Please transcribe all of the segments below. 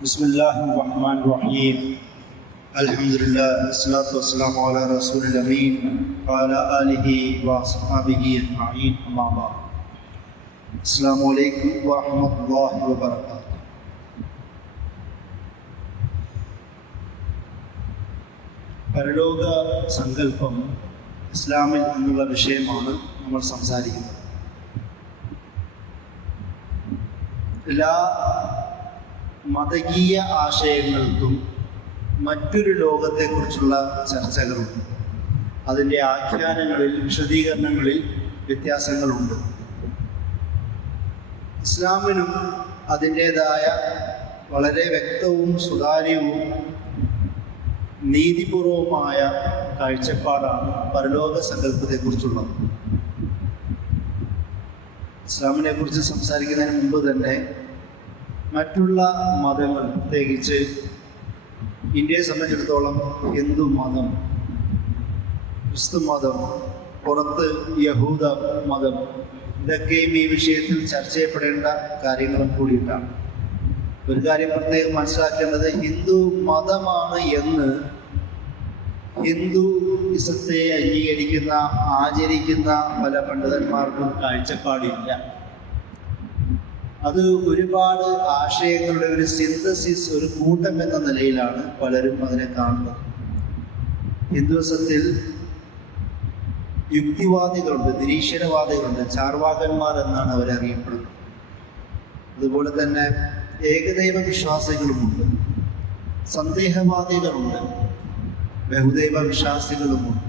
بسم الله الرحمن الرحيم الحمد لله والصلاة والسلام على رسول الأمين وعلى آله وصحبه أجمعين أما بعد السلام عليكم ورحمة الله وبركاته. പരലോക സങ്കല്പം ഇസ്ലാമിൽ എന്നുള്ള വിഷയമാണ് നമ്മൾ സംസാരിക്കുന്നത്. എല്ലാ മതകീയ ആശയങ്ങൾക്കും മറ്റൊരു ലോകത്തെക്കുറിച്ചുള്ള ചർച്ചകളുണ്ട്. അതിൻ്റെ ആഖ്യാനങ്ങളിൽ, വിശദീകരണങ്ങളിൽ വ്യത്യാസങ്ങളുണ്ട്. ഇസ്ലാമിനും അതിൻ്റേതായ വളരെ വ്യക്തവും സുതാര്യവും നീതിപൂർവമായ കാഴ്ചപ്പാടാണ് പരലോക സങ്കല്പത്തെക്കുറിച്ചുള്ളത്. ഇസ്ലാമിനെ കുറിച്ച് സംസാരിക്കുന്നതിന് മുമ്പ് തന്നെ മറ്റുള്ള മതങ്ങൾ, പ്രത്യേകിച്ച് ഇന്ത്യയെ സംബന്ധിച്ചിടത്തോളം ഹിന്ദു മതം, ക്രിസ്തു മതം, പുറത്ത് യഹൂദ മതം, ഇതൊക്കെയും ഈ വിഷയത്തിൽ ചർച്ച ചെയ്യപ്പെടേണ്ട കാര്യങ്ങളും കൂടിയിട്ടാണ്. ഒരു കാര്യം പ്രത്യേകം മനസ്സിലാക്കേണ്ടത്, ഹിന്ദു മതമാണ് എന്ന് ഹിന്ദുയിസത്തെ അംഗീകരിക്കുന്ന, ആചരിക്കുന്ന പല പണ്ഡിതന്മാർക്കും കാഴ്ചപ്പാടില്ല. അത് ഒരുപാട് ആശയങ്ങളുടെ ഒരു സിന്തസിസ്, ഒരു കൂട്ടം എന്ന നിലയിലാണ് പലരും അതിനെ കാണുന്നത്. ഹിന്ദുയിസത്തിൽ യുക്തിവാദികളുണ്ട്, നിരീശ്വരവാദികളുണ്ട്, ചാർവാകന്മാർ എന്നാണ് അവരറിയപ്പെടുന്നത്. അതുപോലെ തന്നെ ഏകദൈവ വിശ്വാസികളുമുണ്ട്, സന്ദേഹവാദികളുണ്ട്, ബഹുദൈവ വിശ്വാസികളുമുണ്ട്.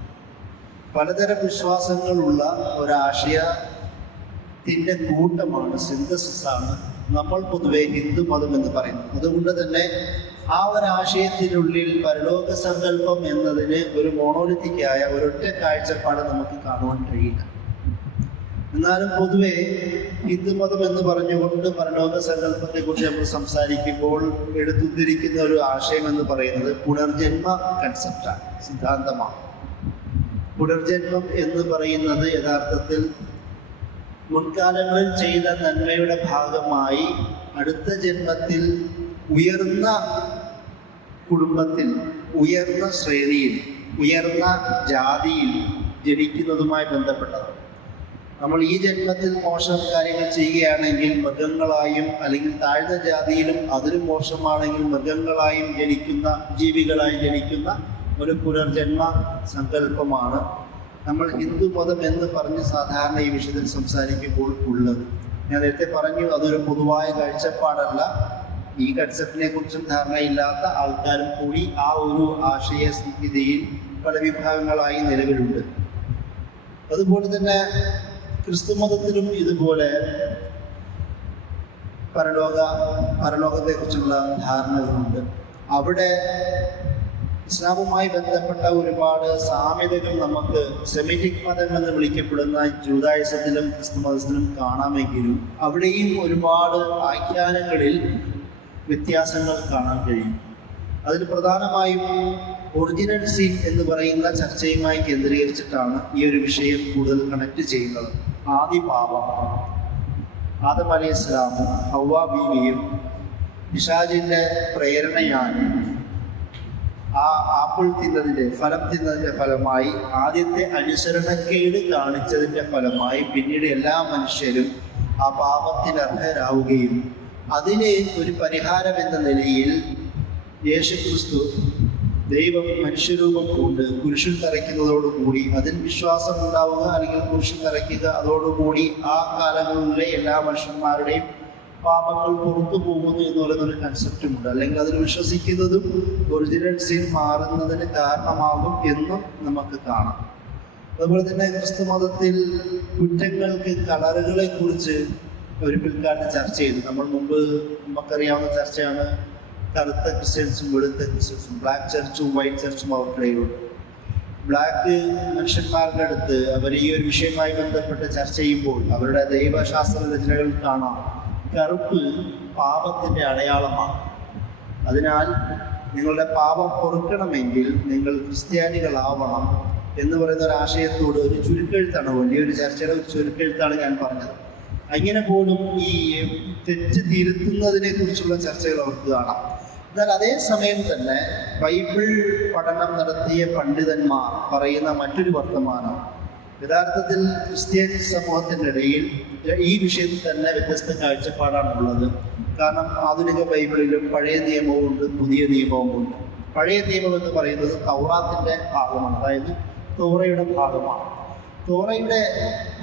പലതരം വിശ്വാസങ്ങളുള്ള ഒരാശയത്തിൻ്റെ കൂട്ടമാണ്, സിന്തസിസാണ് നമ്മൾ പൊതുവെ ഹിന്ദു മതം എന്ന് പറയുന്നത്. അതുകൊണ്ട് തന്നെ ആ ഒരാശയത്തിനുള്ളിൽ പരലോക സങ്കല്പം എന്നതിന് ഒരു മോണോലിത്തിക്കായ ഒരൊറ്റ കാഴ്ചപ്പാട് നമുക്ക് കാണുവാൻ കഴിയില്ല. എന്നാലും പൊതുവെ ഹിന്ദുമതം എന്ന് പറഞ്ഞുകൊണ്ട് പരലോക സങ്കല്പത്തെക്കുറിച്ച് നമ്മൾ സംസാരിക്കുമ്പോൾ എടുത്തുദ്ധരിക്കുന്ന ഒരു ആശയം എന്ന് പറയുന്നത് പുനർജന്മ കൺസെപ്റ്റാണ്, സിദ്ധാന്തമാണ്. പുനർജന്മം എന്ന് പറയുന്നത് യഥാർത്ഥത്തിൽ മുൻകാലങ്ങളിൽ ചെയ്ത നന്മയുടെ ഭാഗമായി അടുത്ത ജന്മത്തിൽ ഉയർന്ന കുടുംബത്തിൽ, ഉയർന്ന ശ്രേണിയിൽ, ഉയർന്ന ജാതിയിൽ ജനിക്കുന്നതുമായി ബന്ധപ്പെട്ടതാണ്. നമ്മൾ ഈ ജന്മത്തിൽ മോശം കാര്യങ്ങൾ ചെയ്യുകയാണെങ്കിൽ മൃഗങ്ങളായും, അല്ലെങ്കിൽ താഴ്ന്ന ജാതിയിലും അതിലും മോശമാണെങ്കിൽ മൃഗങ്ങളായും ജനിക്കുന്ന, ജീവികളായി ജനിക്കുന്ന ഒരു പുനർജന്മ സങ്കല്പമാണ് നമ്മൾ ഹിന്ദു മതം എന്ന് പറഞ്ഞ് സാധാരണ ഈ വിഷയത്തിൽ സംസാരിക്കുമ്പോൾ ഉള്ളത്. ഞാൻ നേരത്തെ പറഞ്ഞു, അതൊരു പൊതുവായ കാഴ്ചപ്പാടല്ല. ഈ കൺസെപ്റ്റിനെ കുറിച്ചും ധാരണയില്ലാത്ത ആൾക്കാരും കൂടി ആ ഒരു ആശയ സംഹിതയിൽ പല വിഭാഗങ്ങളായി നിലവിലുണ്ട്. അതുപോലെ തന്നെ ക്രിസ്തുമതത്തിലും ഇതുപോലെ പരലോകത്തെക്കുറിച്ചുള്ള ധാരണകളുണ്ട്. അവിടെ ഇസ്ലാമുമായി ബന്ധപ്പെട്ട ഒരുപാട് സാമ്യതകൾ നമുക്ക് സെമിറ്റിക് മതം എന്ന് വിളിക്കപ്പെടുന്ന ജൂദായിസത്തിലും ക്രിസ്തുമതത്തിലും കാണാമെങ്കിലും അവിടെയും ഒരുപാട് ആഖ്യാനങ്ങളിൽ വ്യത്യാസങ്ങൾ കാണാൻ കഴിയും. അതിൽ പ്രധാനമായും ഒറിജിനൽ സിൻ എന്ന് പറയുന്ന ചർച്ചയുമായി കേന്ദ്രീകരിച്ചിട്ടാണ് ഈ ഒരു വിഷയം കൂടുതൽ കണക്ട് ചെയ്യുന്നത്. ആദി പാപം, ആദം അലൈഹിസ്സലാമും ഹവ്വാ ബീവിയും പിശാചിൻ്റെ പ്രേരണയാണ് ആ ആപ്പിൾ തിന്നതിൻ്റെ, ഫലം തിന്നതിൻ്റെ ഫലമായി, ആദ്യത്തെ അനുസരണക്കേട് കാണിച്ചതിൻ്റെ ഫലമായി പിന്നീട് എല്ലാ മനുഷ്യരും ആ പാപത്തിന് അർഹരാവുകയും അതിന് ഒരു പരിഹാരം എന്ന നിലയിൽ യേശുക്രിസ്തു ദൈവം മനുഷ്യരൂപം കൊണ്ട് കുരിശിൽ തറയ്ക്കുന്നതോടുകൂടി അതിൽ വിശ്വാസം ഉണ്ടാവുക, അല്ലെങ്കിൽ കുരിശിൽ തറയ്ക്കുക, അതോടുകൂടി ആ കാലങ്ങളിലെ എല്ലാ മനുഷ്യന്മാരുടെയും പാപങ്ങൾ പുറത്തു പോകുന്നു എന്ന് പറയുന്നൊരു കൺസെപ്റ്റുമുണ്ട്. അല്ലെങ്കിൽ അതിൽ വിശ്വസിക്കുന്നതും ഒറിജിനൽ സിൻ മാറുന്നതിന് കാരണമാകും എന്നും നമുക്ക് കാണാം. അതുപോലെ തന്നെ ക്രിസ്തു മതത്തിൽ കുറ്റങ്ങൾക്ക് കളറുകളെ കുറിച്ച് ഒരു പിൽക്കാലത്ത് ചർച്ച ചെയ്തു. നമ്മൾ മുമ്പ് നമുക്കറിയാവുന്ന ചർച്ചയാണ് കറുത്ത ക്രിസ്ത്യൻസും വെളുത്ത ക്രിസ്ത്യൻസും, ബ്ലാക്ക് ചർച്ചും വൈറ്റ് ചർച്ചും അവർക്കിടയിലുണ്ട്. ബ്ലാക്ക് മനുഷ്യന്മാരുടെ അടുത്ത് അവർ ഈ ഒരു വിഷയവുമായി ബന്ധപ്പെട്ട് ചർച്ച ചെയ്യുമ്പോൾ അവരുടെ ദൈവശാസ്ത്ര രചനകളിൽ കാണാം, കറുപ്പ് പാപത്തിൻ്റെ അടയാളമാണ്. അതിനാൽ നിങ്ങളുടെ പാപം പൊറുക്കണമെങ്കിൽ നിങ്ങൾ ക്രിസ്ത്യാനികളാവണം എന്ന് പറയുന്ന ഒരു ആശയത്തോട് ഒരു ചുരുക്കെഴുത്താണ്, വലിയൊരു ചർച്ചയുടെ ഒരു ചുരുക്കെഴുത്താണ് ഞാൻ പറഞ്ഞത്. അങ്ങനെ പോലും ഈ തെറ്റ് തിരുത്തുന്നതിനെ കുറിച്ചുള്ള ചർച്ചകൾ അവർക്ക് കാണാം. എന്നാൽ അതേസമയം തന്നെ ബൈബിൾ പഠനം നടത്തിയ പണ്ഡിതന്മാർ പറയുന്ന മറ്റൊരു വർത്തമാനം, യഥാർത്ഥത്തിൽ ക്രിസ്ത്യൻ സമൂഹത്തിനിടയിൽ ഈ വിഷയത്തിൽ തന്നെ വ്യത്യസ്ത കാഴ്ചപ്പാടാണുള്ളത്. കാരണം ആധുനിക ബൈബിളിലും പഴയ നിയമവും ഉണ്ട്, പുതിയ നിയമവും ഉണ്ട്. പഴയ നിയമം എന്ന് പറയുന്നത് തൗറാത്തിന്റെ ഭാഗമാണ്, അതായത് തോറയുടെ ഭാഗമാണ്. തോറയുടെ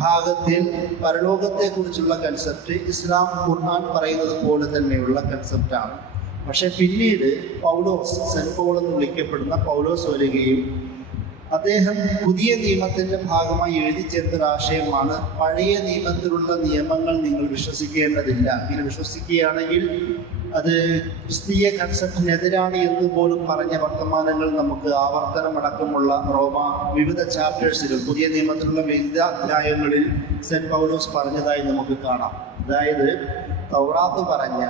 ഭാഗത്തിൽ പരലോകത്തെക്കുറിച്ചുള്ള കൺസെപ്റ്റ് ഇസ്ലാം ഖുർആൻ പറയുന്നത് പോലെ തന്നെയുള്ള കൺസെപ്റ്റാണ്. പക്ഷെ പിന്നീട് പൗലോസ്, സെന്റ് പൗൾ എന്ന് വിളിക്കപ്പെടുന്ന പൗലോസ് വരികയും അദ്ദേഹം പുതിയ നിയമത്തിന്റെ ഭാഗമായി എഴുതി ചേർത്തൊരു ആശയമാണ്, പഴയ നിയമത്തിലുള്ള നിയമങ്ങൾ നിങ്ങൾ വിശ്വസിക്കേണ്ടതില്ല. ഇങ്ങനെ വിശ്വസിക്കുകയാണെങ്കിൽ അത് ക്രിസ്തീയ കൺസെപ്റ്റിനെതിരാണ് എന്ന് പോലും പറഞ്ഞ വർത്തമാനങ്ങൾ നമുക്ക് ആവർത്തനമടക്കമുള്ള വിവിധ ചാപ്റ്റേഴ്സിലും പുതിയ നിയമത്തിലുള്ള വിവിധ അധ്യായങ്ങളിൽ സെന്റ് പൗലോസ് പറഞ്ഞതായി നമുക്ക് കാണാം. അതായത് തൗറാത്ത് പറഞ്ഞ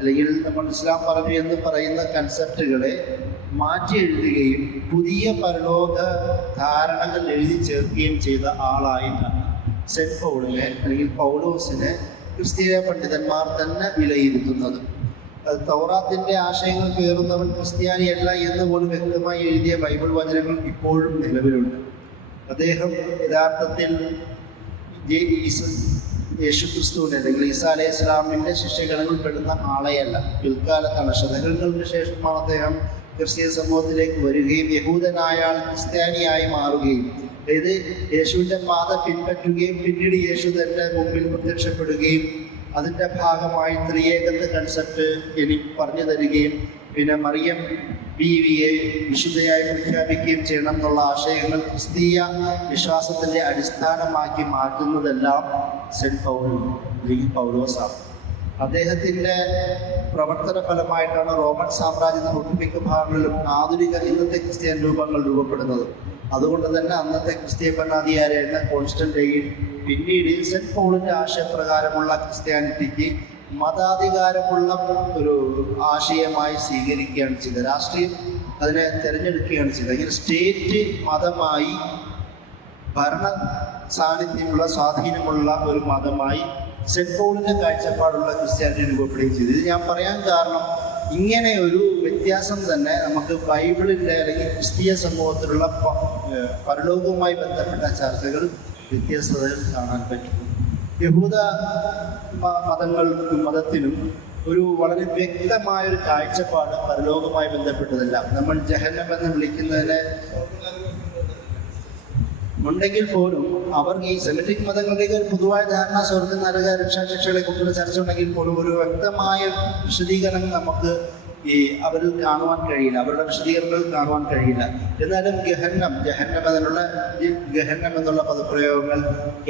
അല്ലെങ്കിൽ നമ്മൾ ഇസ്ലാം പറഞ്ഞു എന്ന് പറയുന്ന കൺസെപ്റ്റുകളെ മാറ്റി എഴുതുകയും പുതിയ പരലോക ധാരണകൾ എഴുതി ചേർക്കുകയും ചെയ്ത ആളായിട്ടാണ് സെന്റ് പൗളിനെ അല്ലെങ്കിൽ പൗലോസിനെ ക്രിസ്തീയ പണ്ഡിതന്മാർ തന്നെ വിലയിരുത്തുന്നത്. അത് തൗറാത്തിന്റെ ആശയങ്ങൾ പേറുന്നവൻ ക്രിസ്ത്യാനിയല്ല എന്ന് പോലും വ്യക്തമായി എഴുതിയ ബൈബിൾ വചനങ്ങൾ ഇപ്പോഴും നിലവിലുണ്ട്. അദ്ദേഹം യഥാർത്ഥത്തിൽ യേശുക്രിസ്തുവിനെ അല്ലെങ്കിൽ ഈസാ അലൈഹി ഇസ്ലാമിന്റെ ശിഷ്യഗണങ്ങളിൽ പെടുന്ന ആളെയല്ല. പിൽക്കാലത്താണ്, ശതകങ്ങൾക്ക് ശേഷമാണ് അദ്ദേഹം ക്രിസ്തീയ സമൂഹത്തിലേക്ക് വരികയും യഹൂദനായ ആൾ ക്രിസ്ത്യാനിയായി മാറുകയും, അതായത് യേശുവിൻ്റെ പാത പിൻപറ്റുകയും പിന്നീട് യേശു തൻ്റെ മുമ്പിൽ പ്രത്യക്ഷപ്പെടുകയും അതിൻ്റെ ഭാഗമായി ത്രിയേകത്വ കൺസെപ്റ്റ് എനിക്ക് പറഞ്ഞു തരികയും പിന്നെ മറിയം ബീവിയെ വിശുദ്ധയായി പ്രഖ്യാപിക്കുകയും ചെയ്യണം എന്നുള്ള ആശയങ്ങൾ ക്രിസ്തീയ വിശ്വാസത്തിൻ്റെ അടിസ്ഥാനമാക്കി മാറ്റുന്നതെല്ലാം സെന്റ് പൗൾ അല്ലെങ്കിൽ പൗലോസാണ്. അദ്ദേഹത്തിൻ്റെ പ്രവർത്തന ഫലമായിട്ടാണ് റോമൻ സാമ്രാജ്യത്തിൻ്റെ ഒട്ടുമിക്ക ഭാഗങ്ങളിലും ആധുനിക ഇന്നത്തെ ക്രിസ്ത്യൻ രൂപങ്ങൾ രൂപപ്പെടുന്നത്. അതുകൊണ്ട് തന്നെ അന്നത്തെ ക്രിസ്തീയ ഭരണാധികാരിയായിരുന്ന കോൺസ്റ്റന്റൈൻ പിന്നീട് സെന്റ് പൗളിൻ്റെ ആശയപ്രകാരമുള്ള ക്രിസ്ത്യാനിറ്റിക്ക് മതാധികാരമുള്ള ഒരു ആശയമായി സ്വീകരിക്കുകയാണ് ചെയ്തത്. രാഷ്ട്രീയം അതിനെ തിരഞ്ഞെടുക്കുകയാണ് ചെയ്തത്. ഇങ്ങനെ സ്റ്റേറ്റ് മതമായി ഭരണ സാന്നിധ്യമുള്ള സ്വാധീനമുള്ള ഒരു മതമായി സെന്റ് പൗളിൻ്റെ കാഴ്ചപ്പാടുള്ള ക്രിസ്ത്യാനിറ്റി രൂപപ്പെടുകയും ചെയ്തു. ഇത് ഞാൻ പറയാൻ കാരണം ഇങ്ങനെ ഒരു വ്യത്യാസം തന്നെ നമുക്ക് ബൈബിളിൻ്റെ അല്ലെങ്കിൽ ക്രിസ്തീയ സമൂഹത്തിലുള്ള പരലോകവുമായി ബന്ധപ്പെട്ട ചർച്ചകൾ വ്യത്യസ്തതകൾ കാണാൻ പറ്റും. യഹൂദ മതത്തിനും ഒരു വളരെ വ്യക്തമായൊരു കാഴ്ചപ്പാട് പരലോകവുമായി ബന്ധപ്പെട്ടതല്ല. നമ്മൾ ജഹന്നം എന്ന് വിളിക്കുന്നതിനെ ഉണ്ടെങ്കിൽ പോലും അവർക്ക് ഈ സെമിറ്റിക് മതങ്ങളുടെയൊക്കെ ഒരു പൊതുവായ ധാരണ സ്വർഗ നരക രക്ഷാശിക്ഷകളെ കുറിച്ചുള്ള ചർച്ച ഉണ്ടെങ്കിൽ പോലും ഒരു വ്യക്തമായ വിശദീകരണം നമുക്ക് ഈ അവരിൽ കാണുവാൻ കഴിയില്ല, അവരുടെ വിശദീകരണങ്ങളിൽ കാണുവാൻ കഴിയില്ല. എന്നാലും ജഹന്നം എന്നുള്ള പദപ്രയോഗങ്ങൾ,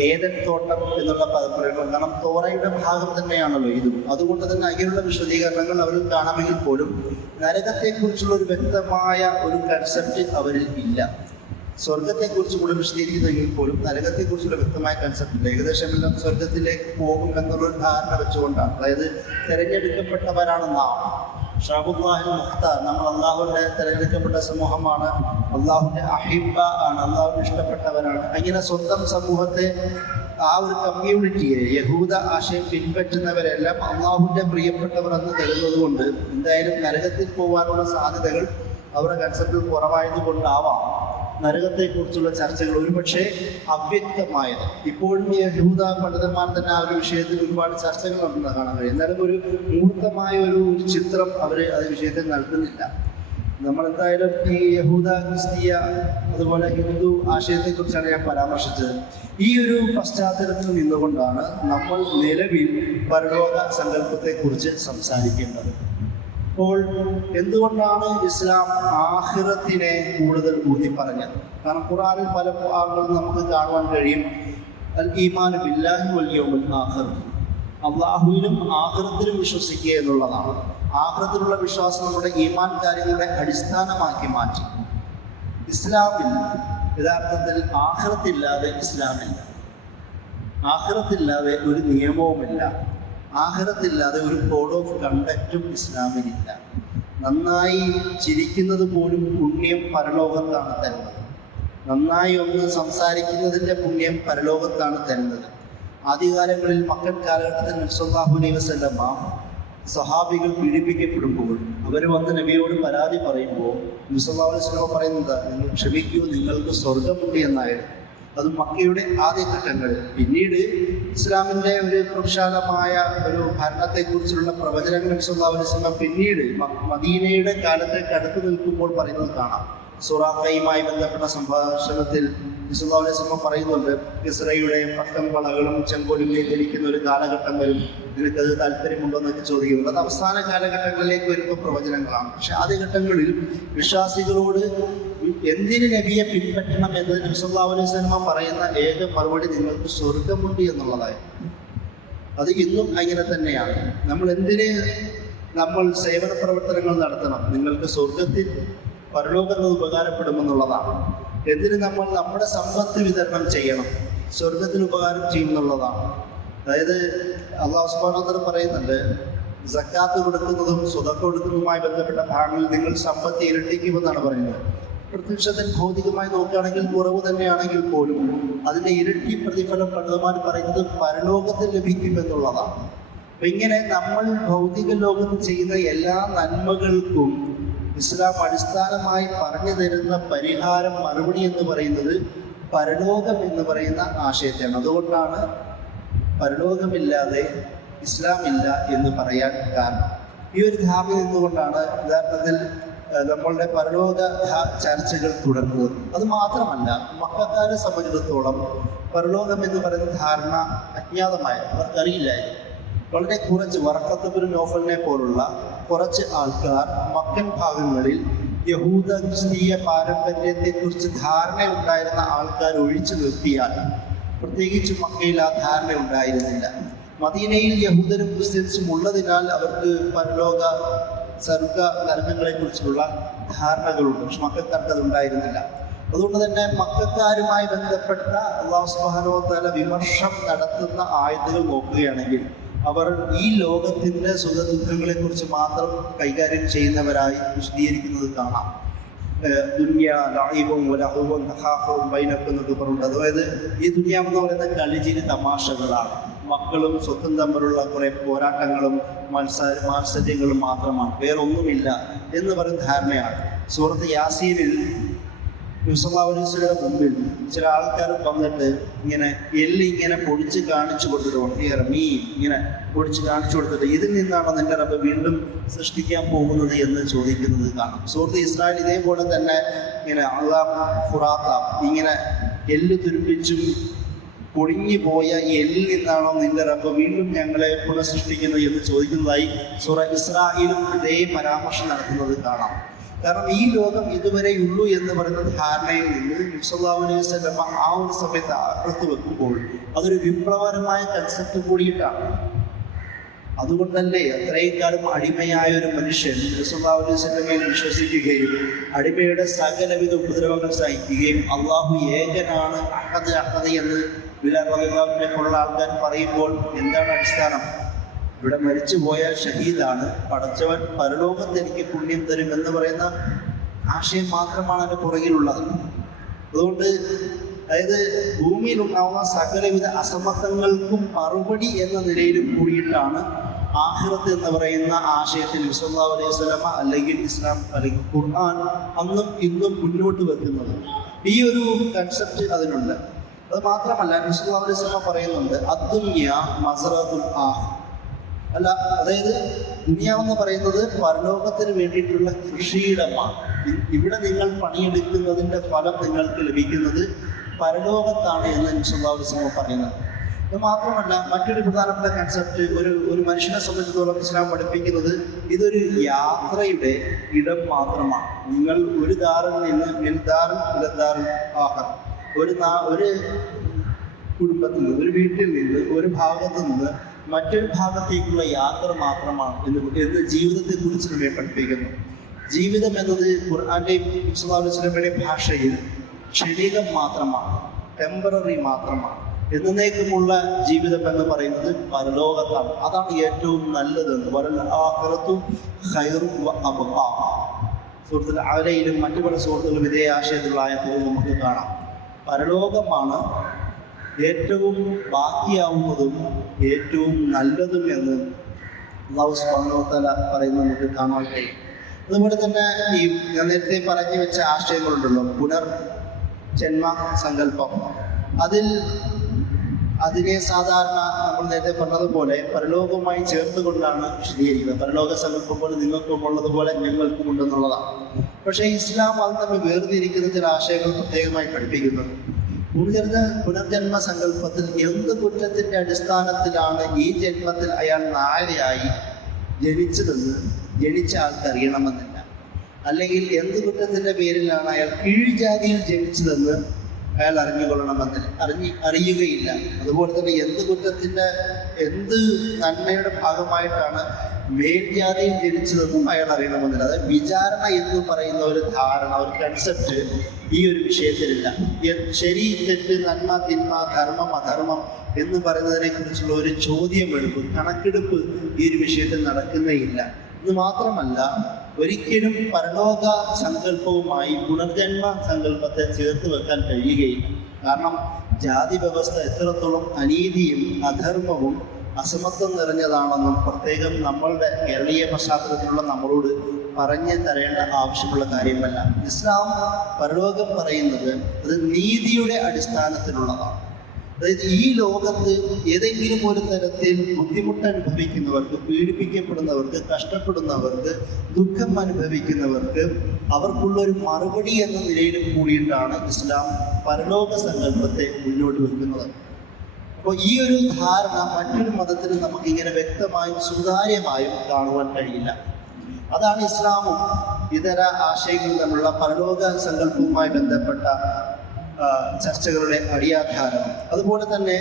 ഏദൻ തോട്ടം എന്നുള്ള പദപ്രയോഗങ്ങൾ, കാരണം തോറയുടെ ഭാഗം തന്നെയാണല്ലോ ഇതും. അതുകൊണ്ട് തന്നെ അങ്ങനെയുള്ള വിശദീകരണങ്ങൾ അവരിൽ കാണാമെങ്കിൽ പോലും നരകത്തെക്കുറിച്ചുള്ള ഒരു വ്യക്തമായ ഒരു കൺസെപ്റ്റ് അവരിൽ ഇല്ല. സ്വർഗത്തെക്കുറിച്ച് കൂടെ വിശദീകരിക്കുന്നെങ്കിൽ പോലും നരകത്തെക്കുറിച്ചുള്ള വ്യക്തമായ കൺസെപ്റ്റ് ഇല്ല. ഏകദേശം എല്ലാം സ്വർഗത്തിലേക്ക് പോകും എന്നുള്ളൊരു ധാരണ വെച്ചുകൊണ്ടാണ്, അതായത് തിരഞ്ഞെടുക്കപ്പെട്ടവരാണ് നാം, ഷാബുല്ലാഹിൽ മുഖ്താർ, നമ്മൾ അള്ളാഹുവിൻ്റെ തിരഞ്ഞെടുക്കപ്പെട്ട സമൂഹമാണ്, അള്ളാഹുവിൻ്റെ അഹിബ ആണ്, അള്ളാഹുവിന് ഇഷ്ടപ്പെട്ടവരാണ്. അങ്ങനെ സ്വന്തം സമൂഹത്തെ ആ ഒരു കമ്മ്യൂണിറ്റിയെ യഹൂദ ആശയം പിൻപറ്റുന്നവരെല്ലാം അള്ളാഹുവിൻ്റെ പ്രിയപ്പെട്ടവർ എന്ന് കരുതുന്നത് കൊണ്ട് എന്തായാലും നരകത്തിൽ പോകാനുള്ള സാധ്യതകൾ അവരുടെ കൺസെപ്റ്റിൽ കുറവായതുകൊണ്ടാവാം നരകത്തെക്കുറിച്ചുള്ള ചർച്ചകൾ ഒരുപക്ഷെ അവ്യക്തമായത്. ഇപ്പോഴും ഈ യഹൂദ പണ്ഡിതന്മാർ തന്നെ ആ ഒരു വിഷയത്തിൽ ഒരുപാട് ചർച്ചകളുണ്ടെന്ന് കാണാൻ കഴിയും. എന്നാലും ഒരു മൂർത്തമായ ഒരു ചിത്രം അവർ അത് വിഷയത്തിൽ നൽകുന്നില്ല. നമ്മളെന്തായാലും ഈ യഹൂദ, ക്രിസ്തീയ, അതുപോലെ ഹിന്ദു ആശയത്തെക്കുറിച്ചാണ് ഞാൻ പരാമർശിച്ചത്. ഈ ഒരു പശ്ചാത്തലത്തിൽ നിന്നുകൊണ്ടാണ് നമ്മൾ നിലവിൽ പരലോക സങ്കല്പത്തെക്കുറിച്ച് സംസാരിക്കേണ്ടത്. അപ്പോൾ എന്തുകൊണ്ടാണ് ഇസ്ലാം ആഖിറത്തിനെ കൂടുതൽ ഊന്നി പറഞ്ഞത്? കാരണം ഖുർആനിൽ പല ഭാഗങ്ങളും നമുക്ക് കാണുവാൻ കഴിയും, അൽ ഈമാനു ബില്ലാഹി വൽ യൗമിൽ ആഖിർ, അള്ളാഹുവിനും ആഖിറത്തിലും വിശ്വസിക്കുക എന്നുള്ളതാണ്. ആഖിറത്തിലുള്ള വിശ്വാസം നമ്മുടെ ഈമാൻ കാര്യങ്ങളുടെ അടിസ്ഥാനമാക്കി മാറ്റി. ഇസ്ലാമിൽ യഥാർത്ഥത്തിൽ ആഖിറത്തില്ലാതെ ഇസ്ലാമില്ല, ആഖിറത്തില്ലാതെ ഒരു നിയമവുമില്ല, ആഖിറത്തില്ലാതെ ഒരു കോഡ് ഓഫ് കണ്ടക്റ്റും ഇസ്ലാമിലില്ല. നന്നായി ചിരിക്കുന്നത് പോലും പുണ്യം പരലോകത്താണ് തരുന്നത്. നന്നായി ഒന്ന് സംസാരിക്കുന്നതിൻ്റെ പുണ്യം പരലോകത്താണ് തരുന്നത്. ആദ്യകാലങ്ങളിൽ മക്കൻ കാലഘട്ടത്തിൽ നബി സല്ലല്ലാഹു അലൈഹി വസല്ലമ സഹാബികൾ പീഡിപ്പിക്കപ്പെടുമ്പോൾ അവർ വന്ന് നബിയോട് പരാതി പറയുമ്പോൾ നബി സല്ലല്ലാഹു അലൈഹി വസല്ലം പറയുന്നത് നിങ്ങൾ ക്ഷമിക്കൂ, നിങ്ങൾക്ക് സ്വർഗമുണ്ട് എന്നായിരുന്നു. അത് മക്കയുടെ ആദ്യഘട്ടങ്ങളിൽ. പിന്നീട് ഇസ്ലാമിൻ്റെ ഒരു പ്രവിശാലമായ ഒരു ഭരണത്തെക്കുറിച്ചുള്ള പ്രവചനങ്ങൾ നബി സല്ലല്ലാഹു അലൈഹി വസല്ലം പിന്നീട് മദീനയുടെ കാലത്തേക്ക് അടുത്ത് നിൽക്കുമ്പോൾ പറയുന്നത് കാണാം. സുറാഖയുമായി ബന്ധപ്പെട്ട സംഭാഷണത്തിൽ നബി സല്ലല്ലാഹു അലൈഹി വസല്ലം പറയുന്നുണ്ട്, കിസ്റയുടെ പട്ടം വളകളും ചെങ്കോലിലേക്ക് ധരിക്കുന്ന ഒരു കാലഘട്ടം വരും, നിനക്കത് താല്പര്യമുണ്ടോ എന്നൊക്കെ ചോദിക്കുന്നത്. അത് അവസാന കാലഘട്ടങ്ങളിലേക്ക് വരുമ്പോൾ പ്രവചനങ്ങളാണ്. പക്ഷെ ആദ്യഘട്ടങ്ങളിൽ വിശ്വാസികളോട് എന്തിന് നബിയെ പിൻപറ്റണം എന്ന് നബി സല്ലല്ലാഹു അലൈഹി വസല്ലം പറയുന്ന ഏക മറുപടി നിങ്ങൾക്ക് സ്വർഗമുണ്ട് എന്നുള്ളതായിരുന്നു. അത് ഇന്നും അങ്ങനെ തന്നെയാണ്. നമ്മൾ സേവന പ്രവർത്തനങ്ങൾ നടത്തണം, നിങ്ങൾക്ക് സ്വർഗത്തിൽ പരലോകത്ത് ഉപകാരപ്പെടുമെന്നുള്ളതാണ്. എന്തിന് നമ്മൾ നമ്മുടെ സമ്പത്ത് വിതരണം ചെയ്യണം, സ്വർഗത്തിന് ഉപകാരം ചെയ്യുമെന്നുള്ളതാണ്. അതായത് അല്ലാഹു സുബ്ഹാനഹു വ തആല പറയുന്നുണ്ട്, സക്കാത്ത് കൊടുക്കുന്നതും സ്വതക്ക കൊടുക്കുന്നതുമായി ബന്ധപ്പെട്ട ഭാഗങ്ങളിൽ നിങ്ങൾ സമ്പത്ത് ഇരട്ടിക്കുമെന്നാണ് പറയുന്നത്. പ്രത്യക്ഷത്തിൽ ഭൗതികമായി നോക്കുകയാണെങ്കിൽ കുറവ് തന്നെയാണെങ്കിൽ പോലും അതിൻ്റെ ഇരട്ടി പ്രതിഫലം പണ്ഡിതന്മാർ പറയുന്നത് പരലോകത്തിൽ ലഭിക്കുമെന്നുള്ളതാണ്. അപ്പം ഇങ്ങനെ നമ്മൾ ഭൗതിക ലോകത്ത് ചെയ്യുന്ന എല്ലാ നന്മകൾക്കും ഇസ്ലാം അടിസ്ഥാനമായി പറഞ്ഞു തരുന്ന പരിഹാരം, മറുപടി എന്ന് പറയുന്നത് പരലോകം എന്ന് പറയുന്ന ആശയത്തെയാണ്. അതുകൊണ്ടാണ് പരലോകമില്ലാതെ ഇസ്ലാം ഇല്ല എന്ന് പറയാൻ കാരണം. ഈ ഒരു ധാരണ നിന്നുകൊണ്ടാണ് യഥാർത്ഥത്തിൽ നമ്മളുടെ പരലോക ചർച്ചകൾ തുടർന്നത്. അത് മാത്രമല്ല, മക്കക്കാരെ സംബന്ധിച്ചിടത്തോളം പരലോകം എന്ന് പറയുന്ന ധാരണ അജ്ഞാതമായിരുന്നു, അവർക്കറിയില്ലായിരുന്നു. വളരെ കുറച്ച് വറഖത്ത് ബിൻ നൗഫലിനെ പോലുള്ള കുറച്ച് ആൾക്കാർ മക്കൻ ഭാഗങ്ങളിൽ യഹൂദ ക്രിസ്തീയ പാരമ്പര്യത്തെക്കുറിച്ച് ധാരണയുണ്ടായിരുന്ന ആൾക്കാർ ഒഴിച്ചു നിർത്തിയാൽ, പ്രത്യേകിച്ച് മക്കയിൽ ആ ധാരണ ഉണ്ടായിരുന്നില്ല. മദീനയിൽ യഹൂദരും ക്രിസ്ത്യൻസും ഉള്ളതിനാൽ അവർക്ക് പരലോക സ്വർഗ നരകങ്ങളെക്കുറിച്ചുള്ള ധാരണകളുണ്ട്. പക്ഷെ മക്കക്കാർക്ക് അതുണ്ടായിരുന്നില്ല. അതുകൊണ്ട് തന്നെ മക്കക്കാരുമായി ബന്ധപ്പെട്ട അല്ലാഹു സുബ്ഹാനഹു വ തആല വിമർശം നടത്തുന്ന ആയത്തുകൾ നോക്കുകയാണെങ്കിൽ അവർ ഈ ലോകത്തിൻ്റെ സുഖദുഃഖങ്ങളെക്കുറിച്ച് മാത്രം കൈകാര്യം ചെയ്യുന്നവരായി വിശദീകരിക്കുന്നത് കാണാം. ദുനിയ ലഈബും വലഹുവും തഖാഫും ബൈനക്കും എന്നൊക്കെ പറഞ്ഞിട്ടുണ്ട്. അതായത് ഈ ദുനിയാവെന്ന് പറയുന്ന കളിചിരി തമാശകളാണ്, മക്കളും സ്വത്തും തമ്മിലുള്ള കുറേ പോരാട്ടങ്ങളും മാത്സര്യങ്ങളും മാത്രമാണ്, വേറൊന്നുമില്ല എന്ന് പറയുന്ന ധാരണയാണ്. സൂറത്ത് യാസീനിൽ നബി സല്ലല്ലാഹു അലൈഹി വസല്ലം മുമ്പിൽ ചില ആൾക്കാർ വന്നിട്ട് ഇങ്ങനെ പൊടിച്ച് കാണിച്ചു കൊടുത്തിട്ട് ഇങ്ങനെ പൊടിച്ച് കാണിച്ചു കൊടുത്തിട്ട് ഇതിൽ നിന്നാണ് നിന്റെ റബ്ബ് വീണ്ടും സൃഷ്ടിക്കാൻ പോകുന്നത് എന്ന് ചോദിക്കുന്നത് കാണാം. സൂറത്ത് ഇസ്രായേൽ ഇതേപോലെ തന്നെ ഇങ്ങനെ എല്ല് തുരുപ്പിച്ചും പൊടിഞ്ഞു പോയ എല്ലിൽ നിന്നാണോ നിന്റെ റബ്ബ് വീണ്ടും ഞങ്ങളെ പുനഃസൃഷ്ടിക്കുന്നത് എന്ന് ചോദിക്കുന്നതായി സൂറ ഇസ്രായേലും ഇതേ പരാമർശം നടത്തുന്നത് കാണാം. കാരണം ഈ ലോകം ഇതുവരെയുള്ളൂ എന്ന് പറയുന്ന ധാരണയിൽ നിന്ന് നബി സല്ലല്ലാഹു അലൈഹി വസല്ലം ആ ഒരു സമയത്ത് ആഖിറത്ത് വെക്കുമ്പോൾ അതൊരു വിപ്ലവകരമായ കൺസെപ്റ്റ് കൂടിയിട്ടാണ്. അതുകൊണ്ടല്ലേ അത്രയും കാലം അടിമയായ ഒരു മനുഷ്യൻ നബി സല്ലല്ലാഹു അലൈഹി വസല്ലമയിൽ വിശ്വസിക്കുകയും അടിമയുടെ സകലവിധ ഉപദ്രവങ്ങൾ സഹിക്കുകയും അള്ളാഹു ഏകനാണ്, അഹദ് എന്ന് ബിലാൽ റളിയല്ലാഹു അൻഹുവിനെ പോലുള്ള ആൾക്കാർ പറയുമ്പോൾ എന്താണ് അടിസ്ഥാനം? ഇവിടെ മരിച്ചു പോയാൽ ഷഹീദാണ്, പടച്ചവൻ പരലോകത്ത് എനിക്ക് പുണ്യം തരും എന്ന് പറയുന്ന ആശയം മാത്രമാണ് അതിൻ്റെ പുറകിലുള്ളത്. അതുകൊണ്ട് അതായത് ഭൂമിയിലുണ്ടാവുന്ന സകലവിധ അസമത്വങ്ങൾക്കും മറുപടി എന്ന നിലയിലും കൂടിയിട്ടാണ് ആഖിറത്ത് എന്ന് പറയുന്ന ആശയത്തിൽ നബി സല്ലല്ലാഹു അലൈഹി വസല്ലം അല്ലെങ്കിൽ ഇസ്ലാം അല്ലെങ്കിൽ ഖുർആൻ അന്നും ഇന്നും മുന്നോട്ട് വെക്കുന്നത്. ഈ ഒരു കൺസെപ്റ്റ് അതിനുണ്ട്. അത് മാത്രമല്ല നബി സല്ലല്ലാഹു അലൈഹി വസല്ലം പറയുന്നുണ്ട്, അദ്ദുനിയ മസ്റഅത്തുൽ ആഖിറ. അല്ല, അതായത് ദുനിയാവെന്ന് പറയുന്നത് പരലോകത്തിന് വേണ്ടിയിട്ടുള്ള കൃഷിയിടമാണ്. ഇവിടെ നിങ്ങൾ പണിയെടുക്കുന്നതിൻ്റെ ഫലം നിങ്ങൾക്ക് ലഭിക്കുന്നത് പരലോകത്താണ് എന്ന് നബി സല്ലല്ലാഹു അലൈഹി വസല്ലം പറയുന്നത്. ഇത് മാത്രമല്ല, മറ്റൊരു പ്രധാനപ്പെട്ട കൺസെപ്റ്റ് ഒരു മനുഷ്യനെ സംബന്ധിച്ചിടത്തോളം ഇസ്ലാം പഠിപ്പിക്കുന്നത് ഇതൊരു യാത്രയുടെ ഇടം മാത്രമാണ്. നിങ്ങൾ ഒരു ദാറിൽ നിന്ന് ഒരു കുടുംബത്തിൽ നിന്ന്, ഒരു വീട്ടിൽ നിന്ന്, ഒരു ഭാഗത്ത് നിന്ന് മറ്റൊരു ഭാഗത്തേക്കുള്ള യാത്ര മാത്രമാണ് എന്ന് ജീവിതത്തെക്കുറിച്ച് നമ്മെ പഠിപ്പിക്കുന്നു. ജീവിതം എന്നത് ഖുർആന്റെയും സല്ലല്ലാഹു അലൈഹി വസല്ലമയുടെ ഭാഷയിൽ ക്ഷണികം മാത്രമാണ്, ടെമ്പററി മാത്രമാണ്. എന്നേക്കുമുള്ള ജീവിതം എന്ന് പറയുന്നത് പരലോകത്താണ്. അതാണ് ഏറ്റവും നല്ലതെന്ന്. വലൽ ആഖിറതു ഖൈറുൻ വ അബ്ഖാ. സൂറത്തുൽ അലയിലും മറ്റു പല സൂറത്തുകളും ഇതേ ആശയത്തിലുള്ള ആയത്തുകൾ നമുക്ക് കാണാം. പരലോകമാണ് ഏറ്റവും ബാക്കിയാവുന്നതും ഏറ്റവും നല്ലതും എന്ന് അല്ലാഹു സുബ്ഹാനഹു വ തആല പറയുന്നത് നമുക്ക് കാണാൻ കഴിയും. അതുപോലെ തന്നെ ഈ ഞാൻ നേരത്തെ പറഞ്ഞു വെച്ച ആശയങ്ങളുണ്ടല്ലോ, പുനർജന്മ സങ്കല്പം, അതിനെ സാധാരണ നമ്മൾ നേരത്തെ പറഞ്ഞതുപോലെ പരലോകവുമായി ചേർത്തുകൊണ്ടാണ് വിശദീകരിക്കുന്നത്. പരലോക സങ്കല്പം പോലെ നിങ്ങൾക്കും ഉള്ളതുപോലെ ഞങ്ങൾക്കും ഉണ്ടെന്നുള്ളതാണ്. പക്ഷേ ഇസ്ലാം അത് തമ്മിൽ വേർതിരിക്കുന്ന ചില ആശയങ്ങൾ പ്രത്യേകമായി പഠിപ്പിക്കുന്നത്. പുനർജന്മ സങ്കല്പത്തിൽ എന്ത് കുറ്റത്തിൻ്റെ അടിസ്ഥാനത്തിലാണ് ഈ ജന്മത്തിൽ അയാൾ നായയായി ജനിച്ചതെന്ന് ജനിച്ച ആൾക്കറിയണമെന്നില്ല. അല്ലെങ്കിൽ എന്ത് കുറ്റത്തിൻ്റെ പേരിലാണ് അയാൾ കീഴ്ജാതിയിൽ ജനിച്ചതെന്ന് അയാൾ അറിയുകയില്ല. അതുപോലെ തന്നെ എന്ത് നന്മയുടെ ഭാഗമായിട്ടാണ് മേൽജാതിയിൽ ജനിച്ചതെന്നും അയാൾ അറിയണമെന്നില്ല. അതായത് വിചാരണ എന്ന് പറയുന്ന ഒരു ധാരണ, ഒരു കൺസെപ്റ്റ് ഈ ഒരു വിഷയത്തിലില്ല. ശരി തെറ്റ്, നന്മ തിന്മ, ധർമ്മം അധർമ്മം എന്ന് പറയുന്നതിനെ കുറിച്ചുള്ള ഒരു ചോദ്യമെടുപ്പ്, കണക്കെടുപ്പ് ഈ ഒരു വിഷയത്തിൽ നടക്കുന്നേയില്ല. ഇത് മാത്രമല്ല, ഒരിക്കലും പരലോക സങ്കല്പവുമായി പുനർജന്മ സങ്കല്പത്തെ ചേർത്ത് വെക്കാൻ കഴിയുകയില്ല. കാരണം ജാതി വ്യവസ്ഥ എത്രത്തോളം അനീതിയും അധർമ്മവും അസമത്വം നിറഞ്ഞതാണെന്നും പ്രത്യേകം നമ്മളുടെ കേരളീയ പശ്ചാത്തലത്തിലുള്ള നമ്മളോട് പറഞ്ഞു തരേണ്ട ആവശ്യമുള്ള കാര്യമല്ല. ഇസ്ലാം പരലോകം പറയുന്നത് അത് നീതിയുടെ അടിസ്ഥാനത്തിലുള്ളതാണ്. അതായത് ഈ ലോകത്ത് ഏതെങ്കിലും ഒരു തരത്തിൽ ബുദ്ധിമുട്ട് അനുഭവിക്കുന്നവർക്ക്, പീഡിപ്പിക്കപ്പെടുന്നവർക്ക്, കഷ്ടപ്പെടുന്നവർക്ക്, ദുഃഖം അനുഭവിക്കുന്നവർക്ക് അവർക്കുള്ളൊരു മറുപടി എന്ന നിലയിലും കൂടിയിട്ടാണ് ഇസ്ലാം പരലോക സങ്കല്പത്തെ മുന്നോട്ട് വെക്കുന്നത്. അപ്പോൾ ഈ ഒരു ധാരണ മറ്റൊരു മതത്തിൽ നമുക്കിങ്ങനെ വ്യക്തമായും സുതാര്യമായും കാണുവാൻ കഴിയില്ല. അതാണ് ഇസ്ലാമും ഇതര ആശയങ്ങളും തമ്മിലുള്ള പരലോക സങ്കല്പവുമായി ബന്ധപ്പെട്ട ചർച്ചകളുടെ അടിയാധാരം. അതുപോലെ തന്നെ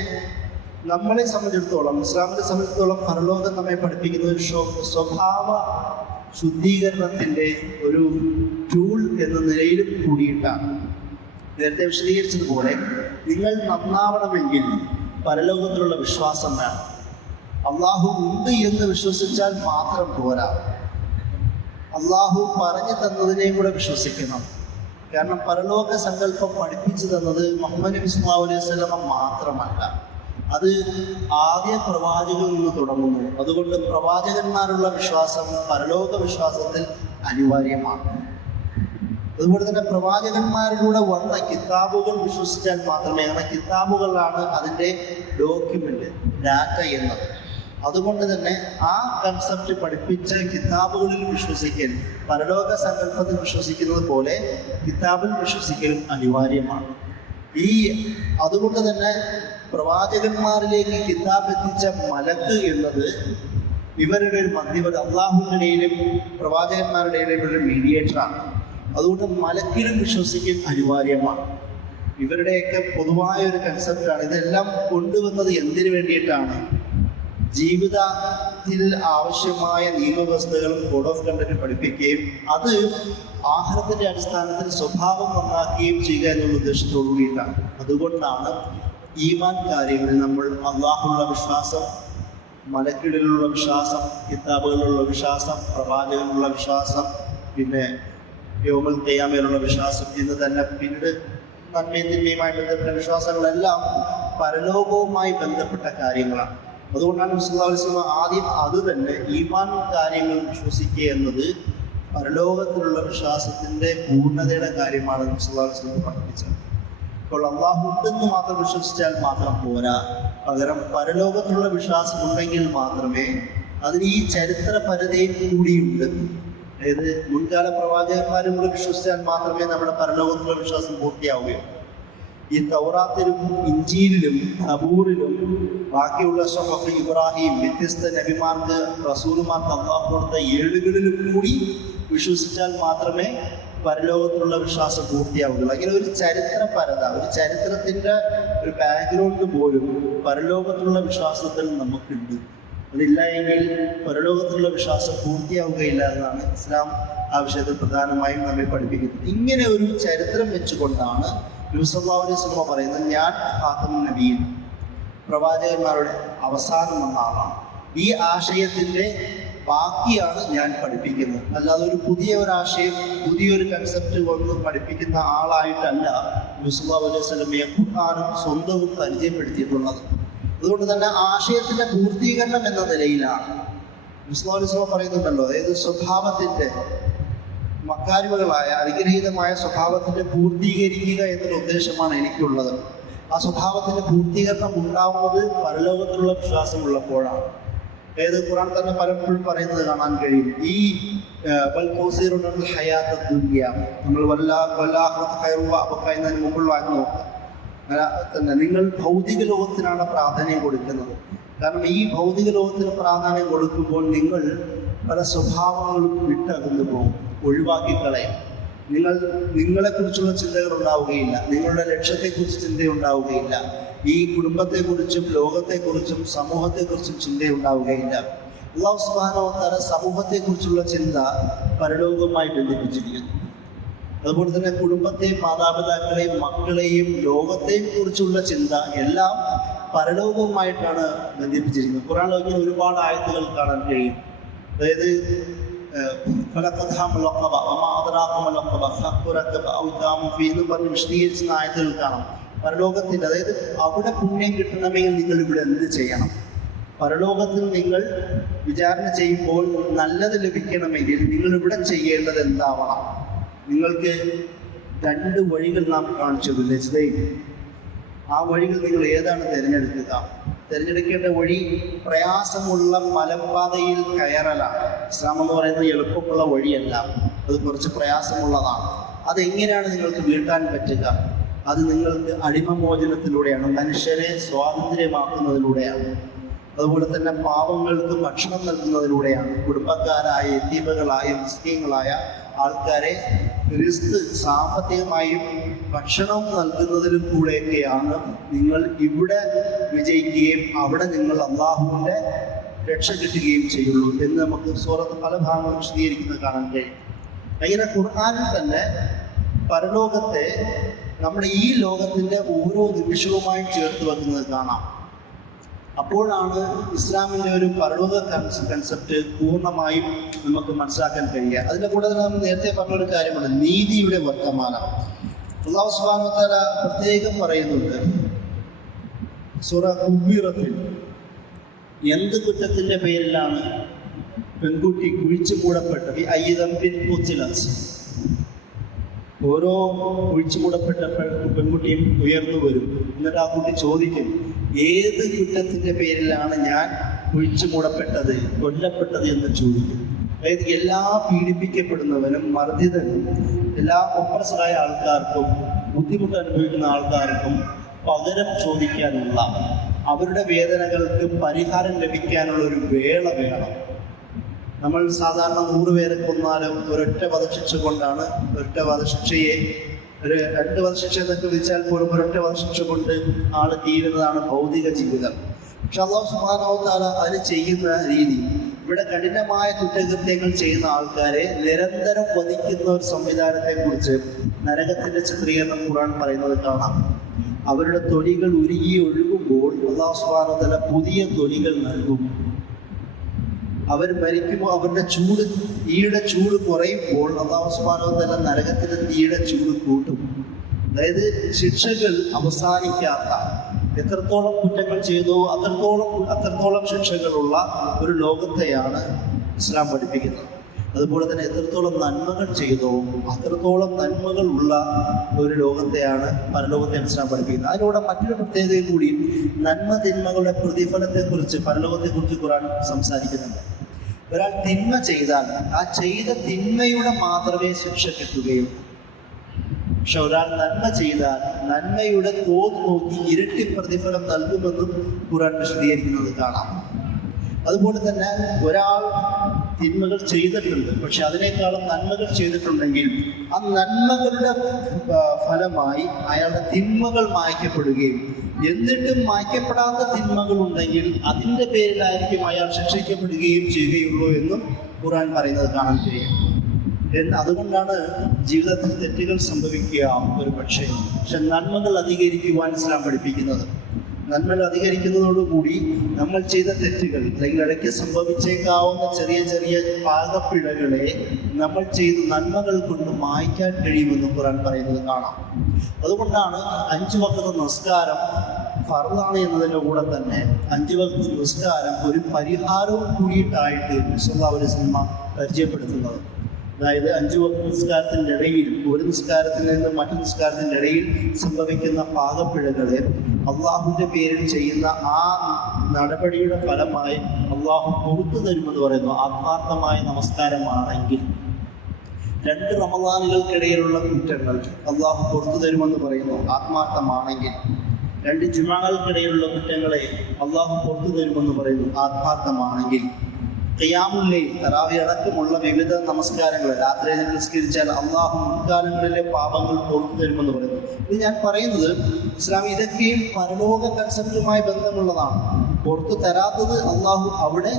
നമ്മളെ സംബന്ധിച്ചിടത്തോളം, ഇസ്ലാമിനെ സംബന്ധിച്ചിടത്തോളം പരലോകം നമ്മെ പഠിപ്പിക്കുന്ന ഒരു സ്വഭാവ ശുദ്ധീകരണത്തിൻ്റെ ഒരു ടൂൾ എന്ന നിലയിലും കൂടിയിട്ടാണ്. നേരത്തെ വിശദീകരിച്ചതുപോലെ നിങ്ങൾ നന്നാവണമെങ്കിൽ പരലോകത്തിലുള്ള വിശ്വാസം വേണം. അള്ളാഹു ഉണ്ട് എന്ന് വിശ്വസിച്ചാൽ മാത്രം പോരാ, അള്ളാഹു പറഞ്ഞു തന്നതിനെയും കൂടെ വിശ്വസിക്കണം. കാരണം പരലോക സങ്കല്പം പഠിപ്പിച്ചു തന്നത് മുഹമ്മദ് നബി സല്ലല്ലാഹു അലൈഹി വസല്ലം മാത്രമല്ല, അത് ആദ്യ പ്രവാചകനിൽ നിന്ന് തുടങ്ങുന്നു. അതുകൊണ്ട് പ്രവാചകന്മാരുള്ള വിശ്വാസം പരലോക വിശ്വാസത്തിൽ അനിവാര്യമാണ്. അതുപോലെ തന്നെ പ്രവാചകന്മാരിലൂടെ വന്ന കിതാബുകൾ വിശ്വസിച്ചാൽ മാത്രമേ, അങ്ങനെ കിതാബുകളാണ് അതിൻ്റെ ഡോക്യുമെൻ്റ്, ഡാറ്റ എന്നത്. അതുകൊണ്ട് തന്നെ ആ കൺസെപ്റ്റ് പഠിപ്പിച്ച കിതാബുകളിൽ വിശ്വസിക്കൽ, പരലോക സങ്കല്പത്തിൽ വിശ്വസിക്കുന്നത് പോലെ കിതാബിൽ വിശ്വസിക്കലും അനിവാര്യമാണ്. അതുകൊണ്ട് തന്നെ പ്രവാചകന്മാരിലേക്ക് കിതാബ് എത്തിച്ച മലക്ക് എന്നത് ഇവരുടെ ഒരു മധ്യവർത്തി, അള്ളാഹുവിൻ്റെയും പ്രവാചകന്മാരുടെ ഒരു മീഡിയേറ്ററാണ്. അതുകൊണ്ട് മലക്കിലും വിശ്വസിക്കൽ അനിവാര്യമാണ്. ഇവരുടെയൊക്കെ പൊതുവായ ഒരു കൺസെപ്റ്റാണ്. ഇതെല്ലാം കൊണ്ടുവന്നത് എന്തിനു വേണ്ടിയിട്ടാണ്? ജീവിതത്തിൽ ആവശ്യമായ നിയമവ്യവസ്ഥകളും കോഡ് ഓഫ് കണ്ടക്ട് പഠിപ്പിക്കുകയും അത് ആഹാരത്തിൻ്റെ അടിസ്ഥാനത്തിൽ സ്വഭാവം നന്നാക്കുകയും ചെയ്യുക എന്നുള്ള ഉദ്ദേശത്തോടു കൂടിയിട്ടാണ്. അതുകൊണ്ടാണ് ഈമാൻ കാര്യങ്ങളിൽ നമ്മൾ അള്ളാഹുള്ള വിശ്വാസം, മലക്കിടലുള്ള വിശ്വാസം, കിതാബുകളിലുള്ള വിശ്വാസം, പ്രവാചകനുള്ള വിശ്വാസം, പിന്നെ യൗമുൽ ഖിയാമയിലുള്ള വിശ്വാസം എന്ന് തന്നെ പിന്നീട് നന്മയും തിന്മയുമായി ബന്ധപ്പെട്ട വിശ്വാസങ്ങളെല്ലാം പരലോകവുമായി ബന്ധപ്പെട്ട കാര്യങ്ങളാണ്. അതുകൊണ്ടാണ് നബി സല്ലല്ലാഹു അലൈഹി വസല്ലം ആദ്യം അത് തന്നെ ഈമാൻ കാര്യങ്ങൾ വിശ്വസിക്കുക എന്നത് പരലോകത്തിലുള്ള വിശ്വാസത്തിൻ്റെ പൂർണ്ണതയുടെ കാര്യമാണ് നബി സല്ലല്ലാഹു അലൈഹി വസല്ലം പഠിപ്പിച്ചത്. അപ്പോൾ അള്ളാഹു ഉണ്ടെന്ന് മാത്രം വിശ്വസിച്ചാൽ മാത്രം പോരാ, പകരം പരലോകത്തിലുള്ള വിശ്വാസം ഉണ്ടെങ്കിൽ മാത്രമേ അതിന് ഈ ചരിത്രപരതയും കൂടിയുണ്ട്. അതായത് മുൻകാല പ്രവാചകന്മാരും കൂടെ വിശ്വസിച്ചാൽ മാത്രമേ നമ്മുടെ പരലോകത്തിലുള്ള വിശ്വാസം പൂർത്തിയാവുകയുള്ളൂ. ഈ തൗറാത്തിലും ഇഞ്ചീലിലും സബൂറിലും ബാക്കിയുള്ള സുഹഫ് ഇബ്രാഹിം, വ്യത്യസ്ത നബിമാർക്ക് റസൂലുമാർക്ക് അള്ളാഹു കൊടുത്ത ഏടുകളിലും കൂടി വിശ്വസിച്ചാൽ മാത്രമേ പരലോകത്തിലുള്ള വിശ്വാസം പൂർത്തിയാവുകയുള്ളൂ. അങ്ങനെ ഒരു ചരിത്രപരത, ഒരു ചരിത്രത്തിൻ്റെ ഒരു ബാക്ക്ഗ്രൗണ്ട് പോലും പരലോകത്തിലുള്ള വിശ്വാസത്തിൽ നമുക്കുണ്ട്. അതില്ല എങ്കിൽ പരലോകത്തിലുള്ള വിശ്വാസം പൂർത്തിയാവുകയില്ല എന്നാണ് ഇസ്ലാം ആ വിഷയത്തിൽ പ്രധാനമായും നമ്മെ പഠിപ്പിക്കുന്നത്. ഇങ്ങനെ ഒരു ചരിത്രം വെച്ചുകൊണ്ടാണ് നബി സല്ലല്ലാഹു അലൈഹി വസല്ലം പറയുന്നത്, ഞാൻ ഖാതമുൻ നബിയ്യീൻ, പ്രവാചകന്മാരുടെ അവസാനം വന്ന ആളാണ്. ഈ ആശയത്തിൻ്റെ ബാക്കിയാണ് ഞാൻ പഠിപ്പിക്കുന്നത്. അല്ലാതെ ഒരു പുതിയ ഒരാശയം, പുതിയൊരു കൺസെപ്റ്റ് കൊണ്ട് പഠിപ്പിക്കുന്ന ആളായിട്ടല്ല നബി സല്ലല്ലാഹു അലൈഹി വസല്ലമയെ ഖുർആനും സ്വന്തവും പരിചയപ്പെടുത്തിയിട്ടുള്ളത്. അതുകൊണ്ട് തന്നെ ആശയത്തിൻ്റെ പൂർത്തീകരണം എന്ന നിലയിലാണ് മുസ്ലിം പറയുന്നുണ്ടല്ലോ, അതായത് സ്വഭാവത്തിൻ്റെ മക്കാരിമകളായ അനുഗ്രഹീതമായ സ്വഭാവത്തിൻ്റെ പൂർത്തീകരിക്കുക എന്നൊരു ഉദ്ദേശമാണ് എനിക്കുള്ളത്. ആ സ്വഭാവത്തിൻ്റെ പൂർത്തീകരണം ഉണ്ടാവുന്നത് പരലോകത്തിലുള്ള വിശ്വാസമുള്ളപ്പോഴാണ്. ഏത് ഖുർആൻ തന്നെ പലപ്പോഴും പറയുന്നത് കാണാൻ കഴിയും. ഈ നമ്മൾ എന്നതിന് മുമ്പുള്ള വാങ്ങി നോക്കുക തന്നെ, നിങ്ങൾ ഭൗതിക ലോകത്തിനാണ് പ്രാധാന്യം കൊടുക്കുന്നത്. കാരണം ഈ ഭൗതിക ലോകത്തിന് പ്രാധാന്യം കൊടുക്കുമ്പോൾ നിങ്ങൾ പല സ്വഭാവങ്ങളും വിട്ടകന്നു പോകും, ഒഴിവാക്കിക്കളയും. നിങ്ങളെക്കുറിച്ചുള്ള ചിന്തകൾ ഉണ്ടാവുകയില്ല, നിങ്ങളുടെ ലക്ഷ്യത്തെക്കുറിച്ച് ചിന്തയുണ്ടാവുകയില്ല, ഈ കുടുംബത്തെക്കുറിച്ചും ലോകത്തെക്കുറിച്ചും സമൂഹത്തെക്കുറിച്ചും ചിന്തയുണ്ടാവുകയില്ല. അല്ലാഹു സുബ്ഹാനഹു വ തആല സമൂഹത്തെക്കുറിച്ചുള്ള ചിന്ത പരലോകവുമായി ബന്ധിപ്പിച്ചിരിക്കുന്നു. അതുപോലെ തന്നെ കുടുംബത്തെയും മാതാപിതാക്കളെയും മക്കളെയും ലോകത്തെയും കുറിച്ചുള്ള ചിന്ത എല്ലാം പരലോകവുമായിട്ടാണ് ബന്ധിപ്പിച്ചിരിക്കുന്നത്. ഖുർആനിൽ ഇങ്ങനെ ഒരുപാട് ആയത്തുകൾ കാണാൻ കഴിയും. അതായത് പറഞ്ഞ് വിശദീകരിക്കുന്ന ആയത്തുകൾ കാണാം. പരലോകത്തിൻ്റെ, അതായത് അവിടെ പുണ്യം കിട്ടണമെങ്കിൽ നിങ്ങൾ ഇവിടെ എന്ത് ചെയ്യണം, പരലോകത്തിൽ നിങ്ങൾ വിചാരണ ചെയ്യുമ്പോൾ നല്ലത് ലഭിക്കണമെങ്കിൽ നിങ്ങൾ ഇവിടെ ചെയ്യേണ്ടത് എന്താവണം. നിങ്ങൾക്ക് 2 വഴികൾ നാം കാണിച്ചു ലജ്ജതയിൽ. ആ വഴികൾ നിങ്ങൾ ഏതാണ് തിരഞ്ഞെടുക്കുക? തിരഞ്ഞെടുക്കേണ്ട വഴി പ്രയാസമുള്ള മലമ്പാതയിൽ കയറലാണ്. ഇസ്ലാം എന്ന് പറയുന്നത് എളുപ്പമുള്ള വഴിയല്ല, അത് കുറച്ച് പ്രയാസമുള്ളതാണ്. അതെങ്ങനെയാണ് നിങ്ങൾക്ക് വീട്ടാൻ പറ്റുക? അത് നിങ്ങൾക്ക് അടിമമോചനത്തിലൂടെയാണ്, മനുഷ്യരെ സ്വാതന്ത്ര്യമാക്കുന്നതിലൂടെയാണ്. അതുപോലെ തന്നെ പാവങ്ങൾക്ക് ഭക്ഷണം നൽകുന്നതിലൂടെയാണ്. കുടുംബക്കാരായ യതീമകളായ മിസ്കീങ്ങളായ ആൾക്കാരെ റിസ്ക് സാമ്പത്തികമായും ഭക്ഷണം നൽകുന്നതിലും കൂടെയൊക്കെയാണ് നിങ്ങൾ ഇവിടെ വിജയിക്കുകയും അവിടെ നിങ്ങൾ അള്ളാഹുവിൻ്റെ രക്ഷ കിട്ടുകയും ചെയ്യുള്ളൂ എന്ന് നമുക്ക് സൂറത്ത് പല ഭാഗങ്ങളും വിശദീകരിക്കുന്നത് കാണാൻ കഴിയും. അങ്ങനെ ഖുർആനിൽ തന്നെ പരലോകത്തെ നമ്മുടെ ഈ ലോകത്തിൻ്റെ ഓരോ നിമിഷവുമായി ചേർത്ത് വെക്കുന്നത് കാണാം. അപ്പോഴാണ് ഇസ്ലാമിൻ്റെ ഒരു പരലോക കൺസെപ്റ്റ് പൂർണ്ണമായും നമുക്ക് മനസ്സിലാക്കാൻ കഴിയുക. അതിൻ്റെ കൂടെ തന്നെ നമ്മൾ നേരത്തെ പറഞ്ഞൊരു കാര്യമാണ് നീതിയുടെ വർത്തമാനം. അല്ലാഹു സുബ്ഹാനഹു വ തആല പ്രത്യേകം പറയുന്നുണ്ട് സൂറ ഖുബീറത്തിൽ, എന്ത് കുറ്റത്തിൻ്റെ പേരിലാണ് പെൺകുട്ടി കുഴിച്ചു മൂടപ്പെട്ടത്? ഓരോ കുഴിച്ചു മൂടപ്പെട്ട പെൺകുട്ടിയും ഉയർന്നു വരും. എന്നിട്ട് ആ കുട്ടി ചോദിക്കും, ഏത് കുറ്റത്തിൻ്റെ പേരിലാണ് ഞാൻ കുഴിച്ചു മൂടപ്പെട്ടത്, കൊല്ലപ്പെട്ടത് എന്ന് ചോദിക്കും. അതായത് എല്ലാ പീഡിപ്പിക്കപ്പെടുന്നവനും മർദ്ദിതനും എല്ലാ ഒപ്രസറായ ആൾക്കാർക്കും ബുദ്ധിമുട്ട് അനുഭവിക്കുന്ന ആൾക്കാർക്കും പകരം ചോദിക്കാനുള്ള, അവരുടെ വേദനകൾക്ക് പരിഹാരം ലഭിക്കാനുള്ള ഒരു വേള വേണം. നമ്മൾ സാധാരണ 100 പേരെ കൊന്നാലും ഒരൊറ്റ വധശിക്ഷ കൊണ്ടാണ്, ഒരൊറ്റ വധശിക്ഷയെ ഒരു 2 വധശിക്ഷ എന്നൊക്കെ വിളിച്ചാൽ പോലും ഒരൊറ്റ വധശിക്ഷ കൊണ്ട് ആൾ തീരുന്നതാണ് ഭൗതിക ജീവിതം. പക്ഷെ അല്ലാഹു സുബ്ഹാനഹു വ തആല അതിന് ചെയ്യുന്ന രീതി, ഇവിടെ കഠിനമായ കുറ്റകൃത്യങ്ങൾ ചെയ്യുന്ന ആൾക്കാരെ നിരന്തരം വധിക്കുന്ന ഒരു സംവിധാനത്തെക്കുറിച്ച് നരകത്തിന്റെ ചിത്രീകരണം ഖുർആൻ പറയുന്നത് കാണാം. അവരുടെ തൊലികൾ ഉരുകി ഒഴുകുമ്പോൾ അല്ലാഹു സുബ്ഹാനഹു വ തആല പുതിയ തൊലികൾ നൽകും. അവർ മരിക്കുമ്പോൾ അവരുടെ തീയുടെ ചൂട് കുറയുമ്പോൾ അല്ലാഹു സുബ്ഹാനഹു വ തആല നരകത്തിന്റെ തീയുടെ ചൂട് കൂട്ടും. അതായത് ശിക്ഷകൾ അവസാനിക്കാത്ത, എത്രത്തോളം കുറ്റങ്ങൾ ചെയ്തോ അത്രത്തോളം ശിക്ഷകളുള്ള ഒരു ലോകത്തെയാണ് ഇസ്ലാം പഠിപ്പിക്കുന്നത്. അതുപോലെ തന്നെ എത്രത്തോളം നന്മകൾ ചെയ്തോ അത്രത്തോളം നന്മകൾ ഉള്ള ഒരു ലോകത്തെയാണ് പരലോകത്തെ ഇസ്ലാം പഠിപ്പിക്കുന്നത്. അതിലൂടെ മറ്റൊരു പ്രത്യേകതയും കൂടി, നന്മ തിന്മകളുടെ പ്രതിഫലത്തെക്കുറിച്ച് പരലോകത്തെക്കുറിച്ച് ഖുർആൻ സംസാരിക്കുന്നുണ്ട്. ഒരാൾ തിന്മ ചെയ്താൽ ആ ചെയ്ത തിന്മയുടെ മാത്രമേ ശിക്ഷ കിട്ടുകയുള്ളൂ. പക്ഷെ ഒരാൾ നന്മ ചെയ്താൽ നന്മയുടെ തോത് നോക്കി ഇരട്ടി പ്രതിഫലം നൽകുമെന്നും ഖുർആൻ വിശദീകരിക്കുന്നത് കാണാം. അതുപോലെ തന്നെ ഒരാൾ തിന്മകൾ ചെയ്തിട്ടുണ്ട്, പക്ഷെ അതിനേക്കാളും നന്മകൾ ചെയ്തിട്ടുണ്ടെങ്കിൽ ആ നന്മകളുടെ ഫലമായി അയാളുടെ തിന്മകൾ മായ്ക്കപ്പെടുകയും, എന്നിട്ടും മായ്ക്കപ്പെടാത്ത തിന്മകൾ ഉണ്ടെങ്കിൽ അതിൻ്റെ പേരിലായിരിക്കും അയാൾ ശിക്ഷിക്കപ്പെടുകയും ചെയ്യുകയുള്ളൂ എന്നും ഖുർആൻ പറയുന്നത് കാണാൻ കഴിയും. അതുകൊണ്ടാണ് ജീവിതത്തിൽ തെറ്റുകൾ സംഭവിക്കുക ഒരു പക്ഷേ നന്മകൾ അധികരിക്കുവാൻ ഇസ്ലാം പഠിപ്പിക്കുന്നത്. നന്മകൾ അധികരിക്കുന്നതോടുകൂടി നമ്മൾ ചെയ്ത തെറ്റുകൾ അല്ലെങ്കിൽ ഇടയ്ക്ക് സംഭവിച്ചേക്കാവുന്ന ചെറിയ ചെറിയ പാകപ്പിഴകളെ നമ്മൾ ചെയ്ത നന്മകൾ കൊണ്ട് മായ്ക്കാൻ കഴിയുമെന്ന് ഖുർആൻ പറയുന്നത് കാണാം. അതുകൊണ്ടാണ് 5 വഖ്ത് നിസ്കാരം ഫർദാണ് എന്നതിൻ്റെ കൂടെ തന്നെ 5 വക്ത് നിസ്കാരം ഒരു പരിഹാരവും കൂടിയിട്ടായിട്ട് റസൂലുള്ളാഹി ഒരു സിനിമ പരിചയപ്പെടുത്തുന്നത്. അതായത് 5 വക്ത് നിസ്കാരത്തിൻ്റെ ഇടയിൽ ഒരു നിസ്കാരത്തിൽ നിന്ന് മറ്റു നിസ്കാരത്തിൻ്റെ ഇടയിൽ സംഭവിക്കുന്ന പാകപ്പിഴകളെ അള്ളാഹുവിൻ്റെ പേരിൽ ചെയ്യുന്ന ആ നടപടിയുടെ ഫലമായി അള്ളാഹു പുറത്തു തരുമെന്ന് പറയുന്നു. ആത്മാർത്ഥമായ നമസ്കാരമാണെങ്കിൽ 2 റമദാനുകൾക്കിടയിലുള്ള കുറ്റങ്ങൾ അള്ളാഹു പുറത്തു തരുമെന്ന് പറയുന്നു ആത്മാർത്ഥമാണെങ്കിൽ. 2 ജുമഅകൾക്കിടയിലുള്ള കുറ്റങ്ങളെ അള്ളാഹു പുറത്തു തരുമെന്ന് പറയുന്നു ആത്മാർത്ഥമാണെങ്കിൽ. ഖിയാമുൽ ലൈൽ, തറാവീഹ് അടക്കമുള്ള വിവിധ നമസ്കാരങ്ങൾ രാത്രി നിസ്കരിച്ചാൽ അള്ളാഹു മുൻകാലങ്ങളിലെ പാപങ്ങൾ പുറത്തു തരുമെന്ന് പറയുന്നു. ഇത് ഞാൻ പറയുന്നത് ഇസ്ലാം ഇതൊക്കെയും പരലോക കൺസെപ്റ്റുമായി ബന്ധമുള്ളതാണ്. പുറത്തു തരാത്തത് അള്ളാഹു അവിടെ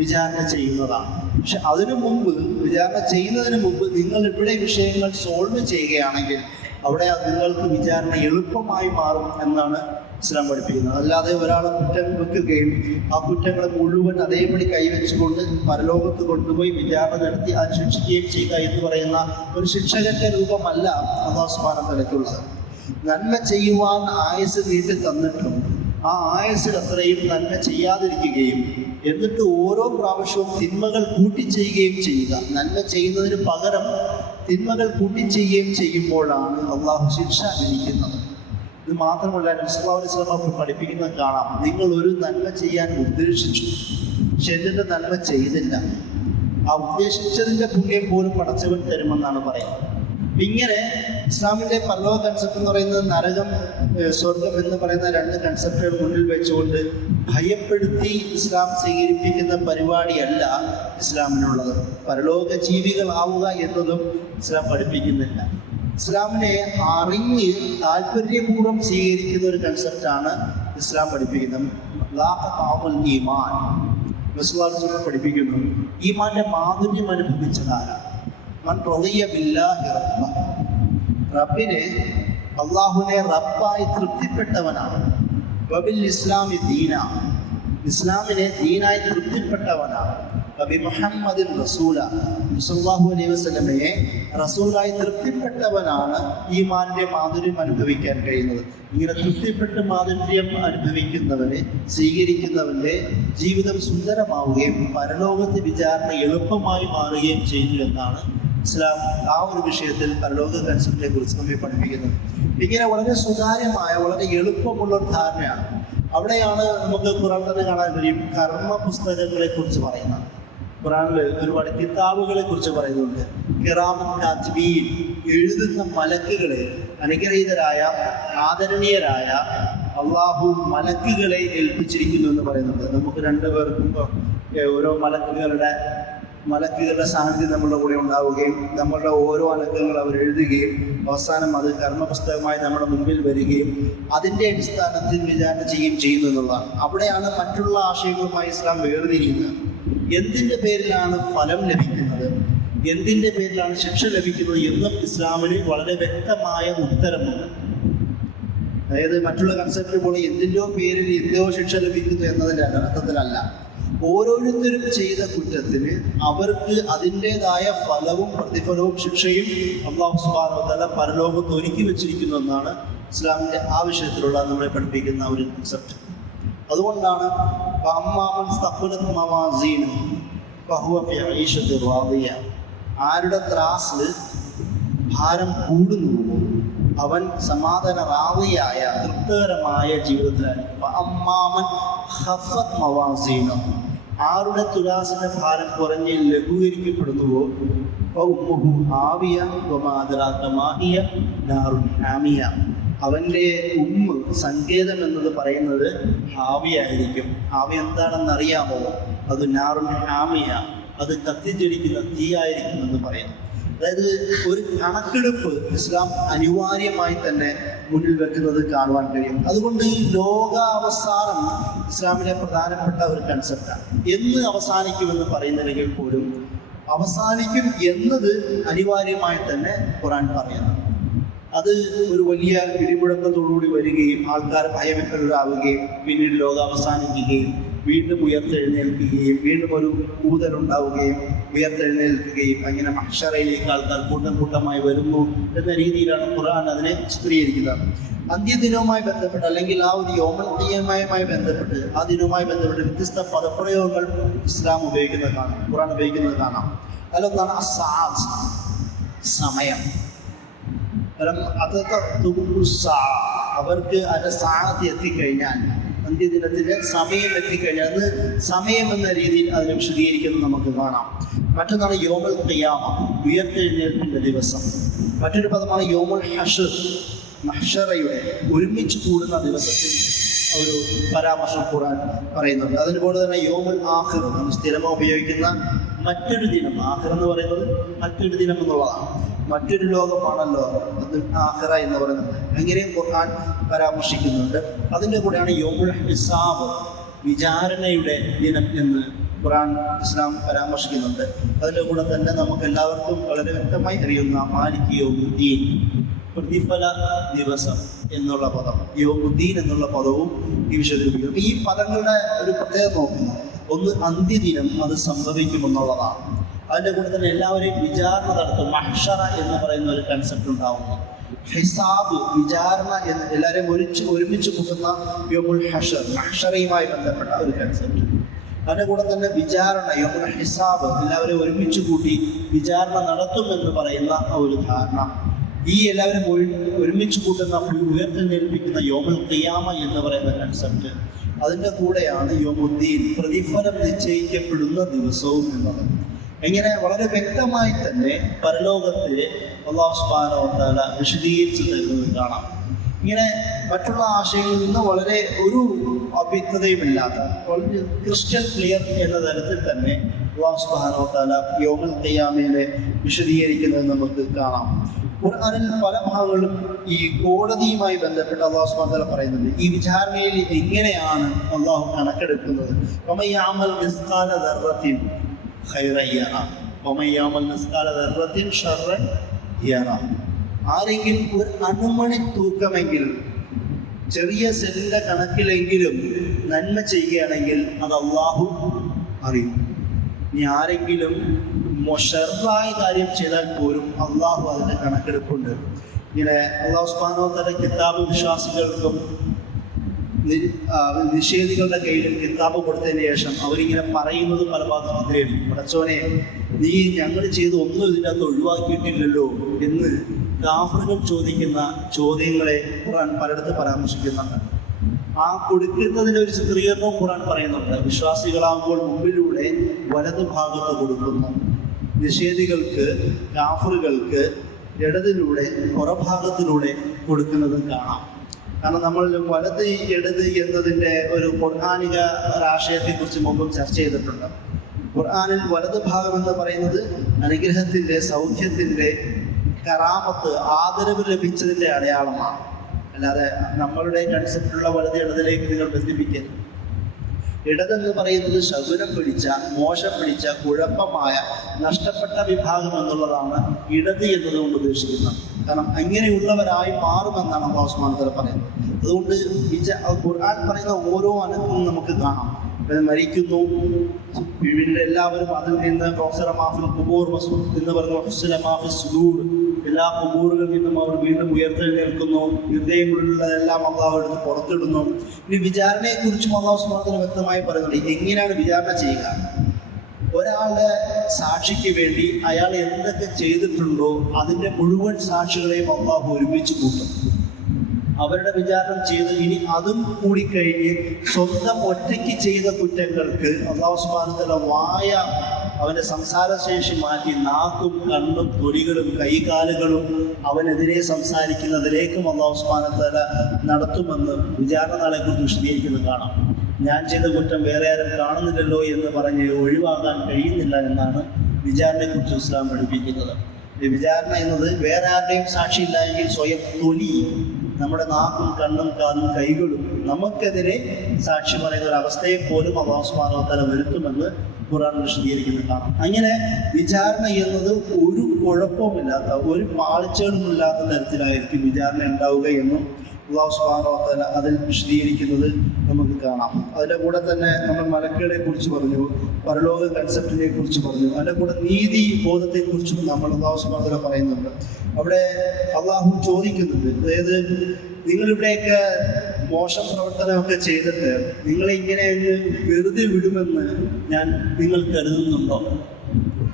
വിചാരണ ചെയ്യുന്നതാണ്. പക്ഷെ അതിനു മുമ്പ്, വിചാരണ ചെയ്യുന്നതിന് മുമ്പ് നിങ്ങൾ ഇവിടെ വിഷയങ്ങൾ സോൾവ് ചെയ്യുകയാണെങ്കിൽ അവിടെ നിങ്ങൾക്ക് വിചാരണ എളുപ്പമായി മാറും എന്നാണ് ഇസ്ലാം പഠിപ്പിക്കുന്നത്. അല്ലാതെ ഒരാളെ കുറ്റം വെക്കുകയും ആ കുറ്റങ്ങളെ മുഴുവൻ അതേപടി കൈവച്ചുകൊണ്ട് പരലോകത്ത് കൊണ്ടുപോയി വിചാരണ നടത്തി അത് ശിക്ഷിക്കുകയും ചെയ്യുക എന്ന് പറയുന്ന ഒരു ശിക്ഷകന്റെ രൂപമല്ല അല്ലാഹു സുബ്ഹാനഹു വ തആലയ്ക്കുള്ളത്. നന്മ ചെയ്യുവാൻ ആയുസ് നീട്ടി തന്നിട്ടും ആ ആയുസ്സിൽ അത്രയും നന്മ ചെയ്യാതിരിക്കുകയും എന്നിട്ട് ഓരോ പ്രാവശ്യവും തിന്മകൾ കൂട്ടിച്ചെയ്യുകയും ചെയ്യുക, നന്മ ചെയ്യുന്നതിന് പകരം തിന്മകൾ കൂട്ടിച്ചെയ്യുകയും ചെയ്യുമ്പോഴാണ് അള്ളാഹു ശിക്ഷ വിധിക്കുന്നത്. ഇത് മാത്രമല്ല നബി സല്ലല്ലാഹു അലൈഹി വസല്ലം പഠിപ്പിക്കുന്നത് കാണാം, നിങ്ങൾ ഒരു നന്മ ചെയ്യാൻ ഉദ്ദേശിച്ചു പക്ഷെ എന്നിട്ട് നന്മ ചെയ്തില്ല, ആ ഉദ്ദേശിച്ചതിൻ്റെ പുണ്യം പോലും പടച്ചവൻ തരുമെന്നാണ് പറയുന്നത്. ഇങ്ങനെ ഇസ്ലാമിൻ്റെ പരലോക കൺസെപ്റ്റ് എന്ന് പറയുന്നത് നരകം, സ്വർഗം എന്ന് പറയുന്ന 2 കൺസെപ്റ്റുകൾ മുന്നിൽ വെച്ചുകൊണ്ട് ഭയപ്പെടുത്തി ഇസ്ലാം സ്വീകരിപ്പിക്കുന്ന പരിപാടിയല്ല ഇസ്ലാമിനുള്ളത്. പരലോക ജീവികളാവുക എന്നതും ഇസ്ലാം പഠിപ്പിക്കുന്നില്ല. ഇസ്ലാമിനെ അറിഞ്ഞ് താല്പര്യപൂർവ്വം സ്വീകരിക്കുന്ന ഒരു കൺസെപ്റ്റാണ് ഇസ്ലാം പഠിപ്പിക്കുന്നത്. ഈമാൻ റസൂലുള്ളാഹി പഠിപ്പിക്കുന്നു, ഈമാന്റെ മാധുര്യം അനുഭവിച്ചതാരാണ്? മൻ റളിയ ബില്ലാഹി റബ്ബ, റബ്ബിനെ അള്ളാഹുവിനെ റബ്ബായി തൃപ്തിപ്പെട്ടവനാണ്. വബിൽ ഇസ്ലാമി ദീന, ഇസ്ലാമിനെ ദീനായി തൃപ്തിപ്പെട്ടവനാണ്. വബി മുഹമ്മദിൻ റസൂല, സല്ലല്ലാഹു അലൈഹി വസല്ലമയെ റസൂലായി തൃപ്തിപ്പെട്ടവനാണ് ഈമാനിന്റെ മാധുര്യം അനുഭവിക്കാൻ കഴിയുന്നത്. ഇങ്ങനെ തൃപ്തിപ്പെട്ട് മാധുര്യം അനുഭവിക്കുന്നവനെ സ്വീകരിക്കുന്നവന്റെ ജീവിതം സുന്ദരമാവുകയും പരലോകത്തെ വിചാരണ എളുപ്പമായി മാറുകയും ചെയ്യുന്നു എന്നാണ് ഇസ്ലാം ആ ഒരു വിഷയത്തിൽ പരലോക കൺസെപ്റ്റിനെ കുറിച്ച് നമ്മെ പഠിപ്പിക്കുന്നത്. ഇങ്ങനെ വളരെ സുതാര്യമായ, വളരെ എളുപ്പമുള്ള ഒരു ധാരണയാണ്. അവിടെയാണ് നമുക്ക് ഖുർആൻ തന്നെ കാണാൻ കഴിയും കർമ്മ പുസ്തകങ്ങളെ കുറിച്ച് പറയുന്നത്. ഖുർആനിൽ ഒരുപാട് കിതാബുകളെ കുറിച്ച് പറയുന്നുണ്ട്. കിറാമൻ കാത്തിബീൻ, എഴുതുന്ന മലക്കുകളെ, അനുഗ്രഹീതരായ ആദരണീയരായ അള്ളാഹു മലക്കുകളെ ഏൽപ്പിച്ചിരിക്കുന്നു എന്ന് പറയുന്നുണ്ട്. നമുക്ക് 2 പേർക്കും ഓരോ മലക്കുകളുടെ സാന്നിധ്യം നമ്മളുടെ കൂടെ ഉണ്ടാവുകയും നമ്മളുടെ ഓരോ അലക്കങ്ങൾ അവർ എഴുതുകയും അവസാനം അത് കർമ്മപുസ്തകമായി നമ്മുടെ മുമ്പിൽ വരികയും അതിൻ്റെ അടിസ്ഥാനത്തിൽ വിചാരണ ചെയ്യുകയും ചെയ്യുന്നു എന്നുള്ളതാണ്. അവിടെയാണ് മറ്റുള്ള ആശയങ്ങളുമായി ഇസ്ലാം വേർതിരിയുന്നത്. എന്തിൻ്റെ പേരിലാണ് ഫലം ലഭിക്കുന്നത്, എന്തിൻ്റെ പേരിലാണ് ശിക്ഷ ലഭിക്കുന്നത് എന്നും ഇസ്ലാമിന് വളരെ വ്യക്തമായ ഉത്തരമുണ്ട്. അതായത് മറ്റുള്ള കൺസെപ്റ്റ് പോലെ എന്തിൻ്റെയോ പേരിൽ എന്തോ ശിക്ഷ ലഭിക്കുന്നു എന്നതിൻ്റെ അർത്ഥത്തിലല്ല. ഓരോരുത്തരും ചെയ്ത കുറ്റത്തിന് അവർക്ക് അതിൻ്റെതായ ഫലവും പ്രതിഫലവും ശിക്ഷയും അല്ലാഹു സുബ്ഹാനഹു വ തആല പരലോകത്ത് ഒരുക്കി വെച്ചിരിക്കുന്നു എന്നാണ് ഇസ്ലാമിൻ്റെ ആ വിഷയത്തിലുള്ള നമ്മളെ പഠിപ്പിക്കുന്ന ഒരു കൺസെപ്റ്റ്. അതുകൊണ്ടാണ് ആരുടെ ത്രാസിൽ ഭാരം കൂടുന്നുവോ അവൻ സമാധാന റാദിയായ തൃപ്തകരമായ ജീവിതത്തിലായിരിക്കും. ആരുടെ തുലാസിന്റെ ഭാരം കുറഞ്ഞ് ലഘൂകരിക്കപ്പെടുന്നുവോ അവൻ്റെ സങ്കേതം എന്നത് പറയുന്നത് ഹാവിയായിരിക്കും. ഹാവി എന്താണെന്നറിയാമോ? അത് നാറുൻ ഹാമിയ, അത് കത്തിച്ചടിക്കുന്ന തീയായിരിക്കും എന്ന് പറയുന്നു. അതായത് ഒരു കണക്കെടുപ്പ് ഇസ്ലാം അനിവാര്യമായി തന്നെ മുന്നിൽ വെക്കുന്നത് കാണുവാൻ കഴിയും. അതുകൊണ്ട് ഈ ലോകാവസാനം ഇസ്ലാമിലെ പ്രധാനപ്പെട്ട ഒരു കൺസെപ്റ്റാണ്. എന്ന് അവസാനിക്കുമെന്ന് പറയുന്നില്ലെങ്കിൽ പോലും അവസാനിക്കും എന്നത് അനിവാര്യമായി തന്നെ ഖുർആൻ പറയുന്നു. അത് ഒരു വലിയ ഇടിമുഴക്കത്തോടുകൂടി വരികയും ആൾക്കാർ ഭയവിഹ്വലരാവുകയും പിന്നീട് ലോകം അവസാനിക്കുകയും വീണ്ടും ഉയർത്തെഴുന്നേൽക്കുകയും വീണ്ടും ഒരു ഊതലുണ്ടാവുകയും ഉയർത്തെഴുന്നേൽക്കുകയും അങ്ങനെ മഹ്ശറയിലേക്ക് ആൾക്കാർ കൂട്ടം കൂട്ടമായി വരുന്നു എന്ന രീതിയിലാണ് ഖുർആൻ അതിനെ ചിത്രീകരിക്കുന്നത്. അന്ത്യദിനവുമായി ബന്ധപ്പെട്ട് അല്ലെങ്കിൽ ആ ഒരു യൗമുൽ ഖിയാമയുമായി ബന്ധപ്പെട്ട് ആ ദിനവുമായി ബന്ധപ്പെട്ട് വ്യത്യസ്ത പദപ്രയോഗങ്ങൾ ഇസ്ലാം ഉപയോഗിക്കുന്നത് കാണാം, ഖുർആൻ ഉപയോഗിക്കുന്നത് കാണാം. അതിലൊന്നാണ് അസ്സാഅത്ത്, സമയം. അവർക്ക് അതിൻ്റെ സാഅത്ത് എത്തിക്കഴിഞ്ഞാൽ, അന്ത്യദിനത്തിൻ്റെ സമയം എത്തിക്കഴിഞ്ഞാൽ, അത് സമയം എന്ന രീതിയിൽ അതിനെ വിശദീകരിക്കുന്നത് നമുക്ക് കാണാം. മറ്റൊന്നാണ് യൗമുൽ ഖിയാമ, ഉയർത്തെഴുന്നേൽപ്പിൻ്റെ ദിവസം. മറ്റൊരു പദമാണ് യൗമുൽ ഹശ്ർ, മഹ്ശറയുടെ ഒരുമിച്ച് കൂടുന്ന ദിവസത്തിൽ ഒരു പരാമർശം ഖുർആൻ പറയുന്നുണ്ട്. അതുപോലെ തന്നെ യൗമുൽ ആഖിർ, നമ്മൾ സ്ഥിരമായി ഉപയോഗിക്കുന്ന മറ്റൊരു ദിനം. ആഖിർ എന്ന് പറയുന്നത് മറ്റൊരു ദിനം എന്നുള്ളതാണ്. മറ്റൊരു ലോകമാണല്ലോ അത് ആഖിറ എന്ന് പറയുന്നത്. അങ്ങനെയും ഖുർആൻ പരാമർശിക്കുന്നുണ്ട്. അതിൻ്റെ കൂടെയാണ് യൗമുൽ ഹിസാബ്, വിചാരണയുടെ ദിനം എന്ന് ഖുർആൻ ഇസ്ലാം പരാമർശിക്കുന്നുണ്ട്. അതിൻ്റെ കൂടെ തന്നെ നമുക്ക് എല്ലാവർക്കും വളരെ വ്യക്തമായി അറിയുന്ന മാലിക് യൗമുദ്ദീൻ, പ്രതിഫല ദിവസം എന്നുള്ള പദം, യൗമുദ്ദീൻ എന്നുള്ള പദവും ഈ വിഷയത്തിൽ ഉപയോഗിക്കും. ഈ പദങ്ങളുടെ ഒരു പ്രത്യേകത നോക്കുന്നു. ഒന്ന്, അന്ത്യദിനം അത് സംഭവിക്കുമെന്നുള്ളതാണ്. അതിൻ്റെ കൂടെ തന്നെ എല്ലാവരെയും വിചാരണ നടത്തും. മഹ്ശറ എന്ന് പറയുന്ന ഒരു കൺസെപ്റ്റ് ഉണ്ടാവുന്നു. ഹിസാബ്, വിചാരണ എന്ന് എല്ലാവരെയും ഒരുമിച്ച് കൂട്ടുന്ന യൗമുൽ ഹശ്ർ, മഹ്ശറയുമായി ബന്ധപ്പെട്ട ഒരു കൺസെപ്റ്റ്. അതിൻ്റെ കൂടെ തന്നെ വിചാരണ, യൗമുൽ ഹിസാബ്, എല്ലാവരെയും ഒരുമിച്ച് കൂട്ടി വിചാരണ നടത്തുമെന്ന് പറയുന്ന ഒരു ധാരണ. ഈ എല്ലാവരും ഒരുമിച്ച് കൂട്ടുന്ന ഉയർത്തെഴുന്നേൽപ്പിക്കുന്ന യൗമുൽ ഖിയാമ എന്ന് പറയുന്ന കൺസെപ്റ്റ്. അതിൻ്റെ കൂടെയാണ് യൗമുദ്ദീൻ, പ്രതിഫലം നിശ്ചയിക്കപ്പെടുന്ന ദിവസവും എന്നത്. ഇങ്ങനെ വളരെ വ്യക്തമായി തന്നെ പരലോകത്തെ അല്ലാഹു സുബ്ഹാനഹു വ തആല വിശദീകരിച്ചു തരുന്നത് കാണാം. ഇങ്ങനെ മറ്റുള്ള ആശയങ്ങളിൽ നിന്ന് വളരെ ഒരു അവ്യക്തതയുമില്ലാത്ത, വളരെ ക്രിസ്റ്റൽ ക്ലിയർ എന്ന തരത്തിൽ തന്നെ അല്ലാഹു സുബ്ഹാനഹു വ തആല യൗമുൽ ഖിയാമയെ വിശദീകരിക്കുന്നത് നമുക്ക് കാണാം. ഖുർആനിൽ പല ഭാഗങ്ങളും ഈ കോടതിയുമായി ബന്ധപ്പെട്ട് അല്ലാഹു സുബ്ഹാനഹു വ തആല പറയുന്നുണ്ട്. ഈ വിചാരണയിൽ എങ്ങനെയാണ് അല്ലാഹു കണക്കെടുക്കുന്നത്? വമൻ യഅമൽ മിസ്ഖാല ദർറത്തിൻ ഖൈറൻ യറ വമൻ യഅമൽ മിസ്ഖാല ദർറത്തിൻ ശർറൻ യറ. ആരെങ്കിലും ഒരു അണുമണി തൂക്കമെങ്കിലും, ചെറിയ സെല്ലിൻ്റെ കണക്കിലെങ്കിലും നന്മ ചെയ്യുകയാണെങ്കിൽ അത് അല്ലാഹു അറിയും. ഇനി ആരെങ്കിലും ഷർറായ കാര്യം ചെയ്താൽ പോലും അള്ളാഹു അതിൻ്റെ കണക്കെടുപ്പുണ്ട്. ഇങ്ങനെ അല്ലാഹു സുബ്ഹാനഹു വ തആല കിതാബ് വിശ്വാസികൾക്കും നിഷേധികളുടെ കയ്യിലും കിതാബ് കൊടുത്തതിന് ശേഷം അവരിങ്ങനെ പറയുന്നത് പല ഭാഗത്തും തേടി, പടച്ചോനെ നീ ഞങ്ങൾ ചെയ്ത് ഒന്നും ഇതിൻ്റെ അകത്ത് ഒഴിവാക്കിയിട്ടില്ലല്ലോ എന്ന് കാഫിറുകൾ ചോദിക്കുന്ന ചോദ്യങ്ങളെ ഖുർആൻ പലയിടത്ത് പരാമർശിക്കുന്നുണ്ട്. ആ കൊടുക്കുന്നതിൻ്റെ ഒരു ചിത്രീകരണവും ഖുർആൻ പറയുന്നുണ്ട്. വിശ്വാസികളാകുമ്പോൾ മുമ്പിലൂടെ വലതു ഭാഗത്ത് കൊടുക്കുന്നു, നിഷേധികൾക്ക് കാഫിറുകൾക്ക് ഇടതിലൂടെ പുറഭാഗത്തിലൂടെ കൊടുക്കുന്നതും കാണാം. കാരണം നമ്മൾ വലത് ഇടത് എന്നതിൻ്റെ ഒരു ഖുർആനിക ആശയത്തെക്കുറിച്ച് മുമ്പും ചർച്ച ചെയ്തിട്ടുണ്ട്. ഖുർആനിൽ വലത് ഭാഗം എന്ന് പറയുന്നത് അനുഗ്രഹത്തിൻ്റെ, സൗഖ്യത്തിൻ്റെ, കറാമത്ത്, ആദരവ് ലഭിച്ചതിൻ്റെ അടയാളമാണ്. അല്ലാതെ നമ്മളുടെ കൺസെപ്റ്റുള്ള വലത് ഇടതിലേക്ക് നിങ്ങൾ ബന്ധിപ്പിക്കരുത്. ഇടതെന്ന് പറയുന്നത് ശകുനം പിടിച്ച, മോശം പിടിച്ച, കുഴപ്പമായ, നഷ്ടപ്പെട്ട വിഭാഗം എന്നുള്ളതാണ് ഇടത് എന്നതുകൊണ്ട് ഉദ്ദേശിക്കുന്നത്. കാരണം അങ്ങനെയുള്ളവരായി മാറുമെന്നാണ് അല്ലാഹു സുബ്ഹാനഹു വ തആല പറയുന്നത്. അതുകൊണ്ട് ഖുർആൻ പറയുന്ന ഓരോ അനക്കവും നമുക്ക് കാണാം. മരിക്കുന്നു, വീണ്ടും എല്ലാവരും അതിൽ നിന്ന് പ്രൊഫസർ മാഫിൽ ഖുബൂർ എന്ന് പറയുന്ന ഹുസ്ന മാഫിൽ സുദൂർ, എല്ലാ ഖുബൂറുകളിൽ നിന്നും അവർ വീണ്ടും ഉയർത്തെഴുന്നേൽക്കുന്നു, ഹൃദയങ്ങളിലുള്ളതെല്ലാം അല്ലാഹു എടുത്ത് പുറത്തിടുന്നു. ഇനി വിചാരണയെക്കുറിച്ചും അല്ലാഹു സുബ്ഹാനഹു വ തആല വ്യക്തമായി പറയുന്നുണ്ട്. എങ്ങനെയാണ് വിചാരണ ചെയ്യുക? ഒരാളുടെ സാക്ഷിക്ക് വേണ്ടി അയാൾ എന്തൊക്കെ ചെയ്തിട്ടുണ്ടോ അതിൻ്റെ മുഴുവൻ സാക്ഷികളെയും അല്ലാഹു ഒരുമിച്ച് കൂട്ടും. അവരുടെ വിചാരണം ചെയ്ത് ഇനി അതും കൂടിക്കഴിഞ്ഞ് സ്വന്തം ഒറ്റയ്ക്ക് ചെയ്ത കുറ്റങ്ങൾക്ക് അല്ലാഹു സുബ്ഹാനഹു വ തആല വായ, അവൻ്റെ സംസാരശേഷി മാറ്റി നാക്കും കണ്ണും തൊലികളും കൈകാലുകളും അവനെതിരെ സംസാരിക്കുന്നതിലേക്കും അല്ലാഹു സുബ്ഹാനഹു വ തആല നടത്തുമെന്ന് വിചാരണ നാളെക്കുറിച്ച് വിശദീകരിക്കുന്നത് കാണാം. ഞാൻ ചെയ്ത കുറ്റം വേറെ ആരും കാണുന്നില്ലല്ലോ എന്ന് പറഞ്ഞ് ഒഴിവാക്കാൻ കഴിയുന്നില്ല എന്നാണ് വിചാരണയെക്കുറിച്ച് ഇസ്ലാം പഠിപ്പിക്കുന്നത്. വിചാരണ എന്നത് വേറെ ആരുടെയും സാക്ഷിയില്ല എങ്കിൽ സ്വയം തൊലി, നമ്മുടെ നാക്കും കണ്ണും കാതും കൈകളും നമുക്കെതിരെ സാക്ഷി പറയുന്ന ഒരു അവസ്ഥയെ പോലും അല്ലാഹു സുബ്ഹാനഹു വ തആല വരുത്തുമെന്ന് ഖുർആൻ വിശദീകരിക്കുന്നത് കാണാം. അങ്ങനെ വിചാരണ എന്നത് ഒരു കുഴപ്പവുമില്ലാത്ത, ഒരു പാളിച്ചകളുമില്ലാത്ത തരത്തിലായിരിക്കും വിചാരണ ഉണ്ടാവുക എന്നും അല്ലാഹു സുബ്ഹാനഹു വ തആല അതിൽ വിശദീകരിക്കുന്നത് നമുക്ക് കാണാം. അതിൻ്റെ കൂടെ തന്നെ നമ്മൾ മലക്കുകളെ കുറിച്ച് പറഞ്ഞു, പരലോക കൺസെപ്റ്റിനെ കുറിച്ച് പറഞ്ഞു, അതിൻ്റെ കൂടെ നീതി ബോധത്തെക്കുറിച്ചും നമ്മൾ അല്ലാഹു സുബ്ഹാനഹു വ തആല പറയുന്നുണ്ട്. അവിടെ അള്ളാഹു ചോദിക്കുന്നുണ്ട്, അതായത് നിങ്ങളിവിടെയൊക്കെ മോശം പ്രവർത്തനമൊക്കെ ചെയ്തിട്ട് നിങ്ങളെ ഇങ്ങനെ അങ്ങ് വെറുതെ വിടുമെന്ന് നിങ്ങൾ കരുതുന്നുണ്ടോ?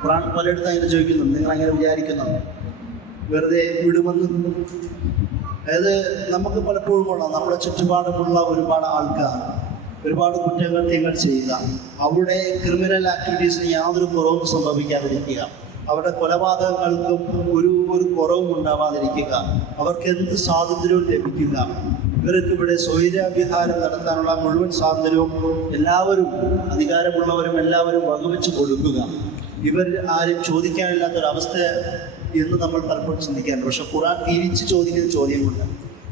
ഖുർആൻ പലയിടത്തും അങ്ങനെ ചോദിക്കുന്നുണ്ട്, നിങ്ങൾ അങ്ങനെ വിചാരിക്കുന്നുണ്ടോ വെറുതെ വിടുമെന്ന്? അതായത് നമുക്ക് പലപ്പോഴും നമ്മുടെ ചുറ്റുപാടുമുള്ള ഒരുപാട് ആൾക്കാർ ഒരുപാട് കുറ്റകൃത്യങ്ങൾ ചെയ്യുക, അവിടെ ക്രിമിനൽ ആക്ടിവിറ്റീസിന് യാതൊരു കുറവും സംഭവിക്കാതിരിക്കുക, അവരുടെ കൊലപാതകങ്ങൾക്കും ഒരു കുറവും ഉണ്ടാവാതിരിക്കുക, അവർക്ക് എന്ത് സ്വാതന്ത്ര്യവും ലഭിക്കുക, ഇവർക്ക് ഇവിടെ സ്വൈരാവിഹാരം നടത്താനുള്ള മുഴുവൻ സ്വാതന്ത്ര്യവും എല്ലാവരും അധികാരമുള്ളവരും എല്ലാവരും വകവെച്ച് കൊടുക്കുക, ഇവർ ആരും ചോദിക്കാനില്ലാത്തൊരവസ്ഥ എന്ന് നമ്മൾ പലപ്പോഴും ചിന്തിക്കാറുണ്ട്. പക്ഷെ ഖുർആൻ തിരിച്ച് ചോദിക്കുന്ന ചോദ്യമുണ്ട്,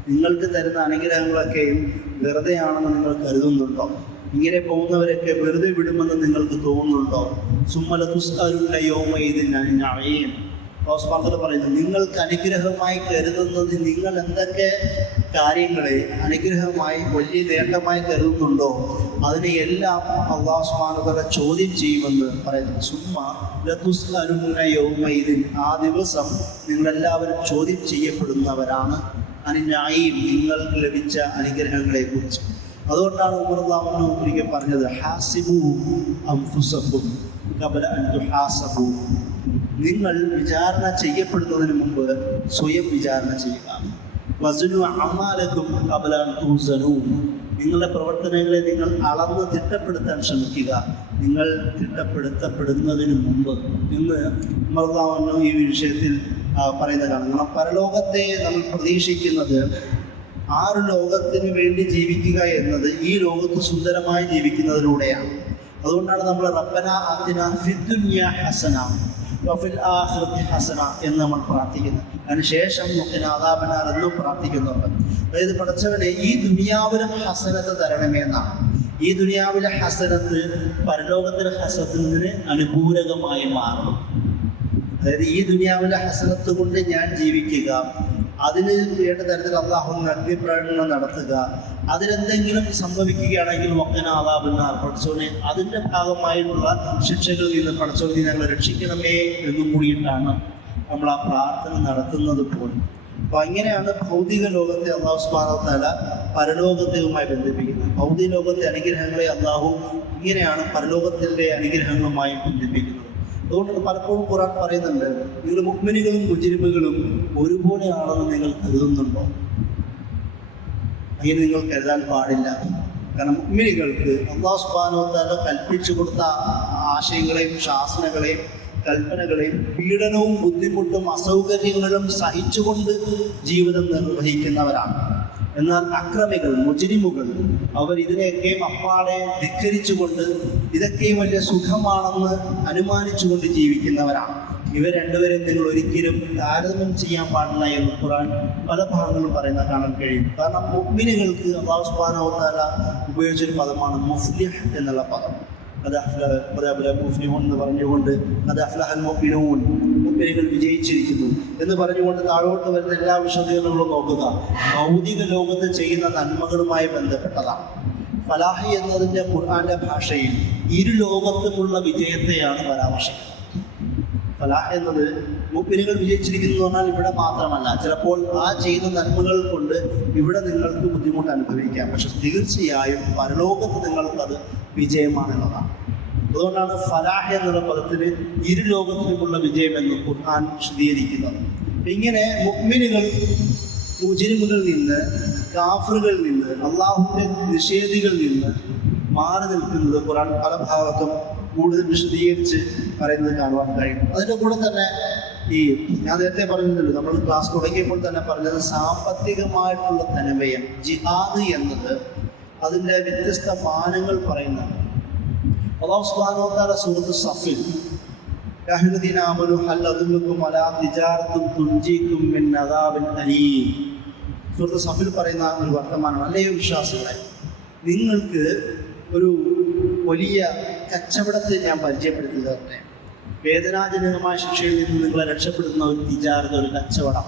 നിങ്ങൾക്ക് തരുന്ന അനുഗ്രഹങ്ങളൊക്കെയും വെറുതെയാണെന്ന് നിങ്ങൾ കരുതുന്നുണ്ടോ? ഇങ്ങനെ പോകുന്നവരൊക്കെ വെറുതെ വിടുമെന്ന് നിങ്ങൾക്ക് തോന്നുന്നുണ്ടോ? സുമ്മല തുസ്അലുന്ന യൗമഇദിൻ അനിൻ നഈം. പറയുന്നത്, നിങ്ങൾക്ക് അനുഗ്രഹമായി കരുതുന്നത് നിങ്ങൾ എന്തൊക്കെ കാര്യങ്ങളെ അനുഗ്രഹമായി വലിയ നേട്ടമായി കരുതുന്നുണ്ടോ അതിനെ എല്ലാം അല്ലാഹു സുബ്ഹാനഹു വ തആല ചോദ്യം ചെയ്യുമെന്ന് പറയുന്നു. സുമ്മ ലതുസ്അലുന്ന യൗമഇദിൻ, ആ ദിവസം നിങ്ങളെല്ലാവരും ചോദ്യം ചെയ്യപ്പെടുന്നവരാണ് അനിൻ നഈം, നിങ്ങൾക്ക് ലഭിച്ച അനുഗ്രഹങ്ങളെ കുറിച്ച്. അതുകൊണ്ടാണ് ഉമർ റളിയല്ലാഹു അൻഹു ഒരിക്കൽ പറഞ്ഞത്, ഹാസിബു അൻഫുസകും ഖബല അൻ തുഹാസബു, നിങ്ങൾ വിചാരണ ചെയ്യപ്പെടുന്നതിന് മുമ്പ് സ്വയം വിചാരണ ചെയ്യുക. വസ്നു അഅമാലകും ഖബല അൻ തുസനു, നിങ്ങളുടെ പ്രവർത്തനങ്ങളെ നിങ്ങൾ അളന്ന് തിട്ടപ്പെടുത്താൻ ശ്രമിക്കുക, നിങ്ങൾ തിട്ടപ്പെടുത്തപ്പെടുന്നതിന് മുമ്പ് എന്ന് ഉമർ റളിയല്ലാഹു അൻഹു ഈ വിഷയത്തിൽ പറയുന്നതാണ്. കാരണം പരലോകത്തെ നമ്മൾ പ്രതീക്ഷിക്കുന്നത് ആ ഒരു ലോകത്തിന് വേണ്ടി ജീവിക്കുക എന്നത് ഈ ലോകത്ത് സുന്ദരമായി ജീവിക്കുന്നതിലൂടെയാണ്. അതുകൊണ്ടാണ് നമ്മൾ റബ്ബന ആതിനാ ഫിദ്ദുനിയ ഹസന വഫിൽ ആഖിറതി ഹസന എന്ന് നമ്മൾ പ്രാർത്ഥിക്കുന്നത്. അതിനുശേഷം മുഖ്യന അദാബനാർ എന്നും പ്രാർത്ഥിക്കുന്നുണ്ട്. അതായത് പടച്ചവനെ ഈ ദുനിയാവിലും ഹസനത്ത് തരണമേ എന്നാണ്. ഈ ദുനിയാവിലെ ഹസനത്ത് പരലോകത്തിലെ ഹസനത്തിന് അനുകൂലകമായി മാറണം. അതായത് ഈ ദുനിയാവിലെ ഹസനത്ത് കൊണ്ട് ഞാൻ ജീവിക്കുക, അതിന് വേണ്ട തരത്തിൽ അള്ളാഹു നന്ദി പ്രകടനം നടത്തുക, അതിലെന്തെങ്കിലും സംഭവിക്കുകയാണെങ്കിൽ വഖന അദാബന്നാർ, പടച്ചോനെ അതിൻ്റെ ഭാഗമായിട്ടുള്ള ശിക്ഷകളിൽ നിന്ന് പടച്ചോനെ ഞങ്ങളെ രക്ഷിക്കണമേ എന്നും കൂടിയിട്ടാണ് നമ്മൾ ആ പ്രാർത്ഥന നടത്തുന്നത് പോലും. അപ്പോൾ അങ്ങനെയാണ് ഭൗതിക ലോകത്തെ അള്ളാഹു സുബ്ഹാനഹു വ തആല പരലോകത്തെയുമായി ബന്ധിപ്പിക്കുന്നത്. ഭൗതിക ലോകത്തെ അനുഗ്രഹങ്ങളെ അള്ളാഹു ഇങ്ങനെയാണ് പരലോകത്തിൻ്റെ അനുഗ്രഹങ്ങളുമായി ബന്ധിപ്പിക്കുന്നത്. അതുകൊണ്ട് പലപ്പോഴും ഖുർആൻ പറയുന്നുണ്ട്, നിങ്ങൾ മുഅ്മിനുകളും മുജ്രിമുകളും ഒരുപോലെയാണെന്ന് നിങ്ങൾ കരുതുന്നുണ്ടോ? അങ്ങനെ നിങ്ങൾ കരുതാൻ പാടില്ല. കാരണം മുഅ്മിനുകൾക്ക് അല്ലാഹു സുബ്ഹാനഹു വ തആല കൽപ്പിച്ചു കൊടുത്ത ആശയങ്ങളെയും ശാസനകളെയും കൽപ്പനകളെയും പീഡനവും ബുദ്ധിമുട്ടും അസൗകര്യങ്ങളും സഹിച്ചുകൊണ്ട് ജീവിതം നിർവഹിക്കുന്നവരാണ്. എന്നാൽ അക്രമികൾ, മുജ്രിമുകൾ, അവർ ഇതിനെയൊക്കെ അപ്പാടെ ധിക്കരിച്ചുകൊണ്ട് ഇതൊക്കെയും വലിയ സുഖമാണെന്ന് അനുമാനിച്ചുകൊണ്ട് ജീവിക്കുന്നവരാണ്. ഇവർ രണ്ടുപേരും നിങ്ങൾ ഒരിക്കലും താരതമ്യം ചെയ്യാൻ പാടില്ല എന്ന് ഖുർആൻ പല ഭാഗങ്ങളും പറയുന്ന കാണാൻ കഴിയും. കാരണം മുഅ്മിനുകൾക്ക് അല്ലാഹു സുബ്ഹാനഹു വ തആല ഉപയോഗിച്ചൊരു പദമാണ് മുഫ്ലിഹ് എന്നുള്ള പദം. മുഫ്ലിഹൂൻ എന്ന് പറഞ്ഞുകൊണ്ട് മുഅ്മിനുകൾ വിജയിച്ചിരിക്കുന്നു എന്ന് പറഞ്ഞുകൊണ്ട് താഴോട്ട് വരുന്ന എല്ലാ വിശദീകരണങ്ങളും നോക്കുക, ഭൗതിക ലോകത്ത് ചെയ്യുന്ന നന്മകളുമായി ബന്ധപ്പെട്ടതാണ്. ഫലാഹ് എന്നതിൻ്റെ ഖുർആന്റെ ഭാഷയിൽ ഇരു ലോകത്തുമുള്ള വിജയത്തെയാണ് പരാമർശിക്കുന്നത്. ഫലാഹ് എന്നത് മുഅ്മിനുകൾ വിജയിച്ചിരിക്കുന്നു എന്ന് പറഞ്ഞാൽ ഇവിടെ മാത്രമല്ല, ചിലപ്പോൾ ആ ചെയ്ത നന്മകൾ കൊണ്ട് ഇവിടെ നിങ്ങൾക്ക് ബുദ്ധിമുട്ട് അനുഭവിക്കാം, പക്ഷെ തീർച്ചയായും പരലോകത്ത് നിങ്ങൾക്കത് വിജയമാണെന്നതാണ്. അതുകൊണ്ടാണ് ഫലാഹ് എന്നുള്ള പദത്തിന് ഇരു ലോകത്തിനുമുള്ള വിജയം എന്ന് ഖുർആൻ വിശദീകരിക്കുന്നത്. ഇങ്ങനെ മുഅ്മിനുകൾ മുജ്രിമുകളിൽ നിന്ന്, കാഫിറുകളിൽ നിന്ന്, അള്ളാഹുവിൻ്റെ നിഷേധികളിൽ നിന്ന് മാറി നിൽക്കുന്നത് ഖുർആൻ പല ഭാഗത്തും കൂടുതൽ വിശദീകരിച്ച് പറയുന്നത് കാണുവാൻ കഴിയും. അതിൻ്റെ കൂടെ തന്നെ ഈ ഞാൻ നേരത്തെ പറഞ്ഞിട്ടുണ്ടല്ലോ, നമ്മൾ ക്ലാസ് തുടങ്ങിയപ്പോൾ തന്നെ പറഞ്ഞത് സാമ്പത്തികമായിട്ടുള്ള ധനവ്യയം, ജിഹാദ് എന്നത് അതിൻ്റെ വ്യത്യസ്ത മാനങ്ങൾ പറയുന്നുണ്ട്. അല്ലാഹു സുബ്ഹാനഹു വ തആല സൂറത്ത് സഫിൽ യാ അയ്യുഹല്ലദീന ആമനൂ ഹൽ അദുല്ലുക്കും അലാ തിജാറത്തിൻ തുൻജീകും മിൻ അദാബിൻ അലീം. സൂറത്ത് സഫിൽ പറയുന്ന ഒരു വർത്തമാനമാണ്, അല്ലയോ വിശ്വാസികളെ, നിങ്ങൾക്ക് ഒരു വലിയ കച്ചവടത്തെ ഞാൻ പരിചയപ്പെടുത്തി തരട്ടെ. വേദനാജനകമായ ശിക്ഷയിൽ നിന്ന് നിങ്ങളെ രക്ഷപ്പെടുന്ന ഒരു തിജാറത്ത്, ഒരു കച്ചവടം.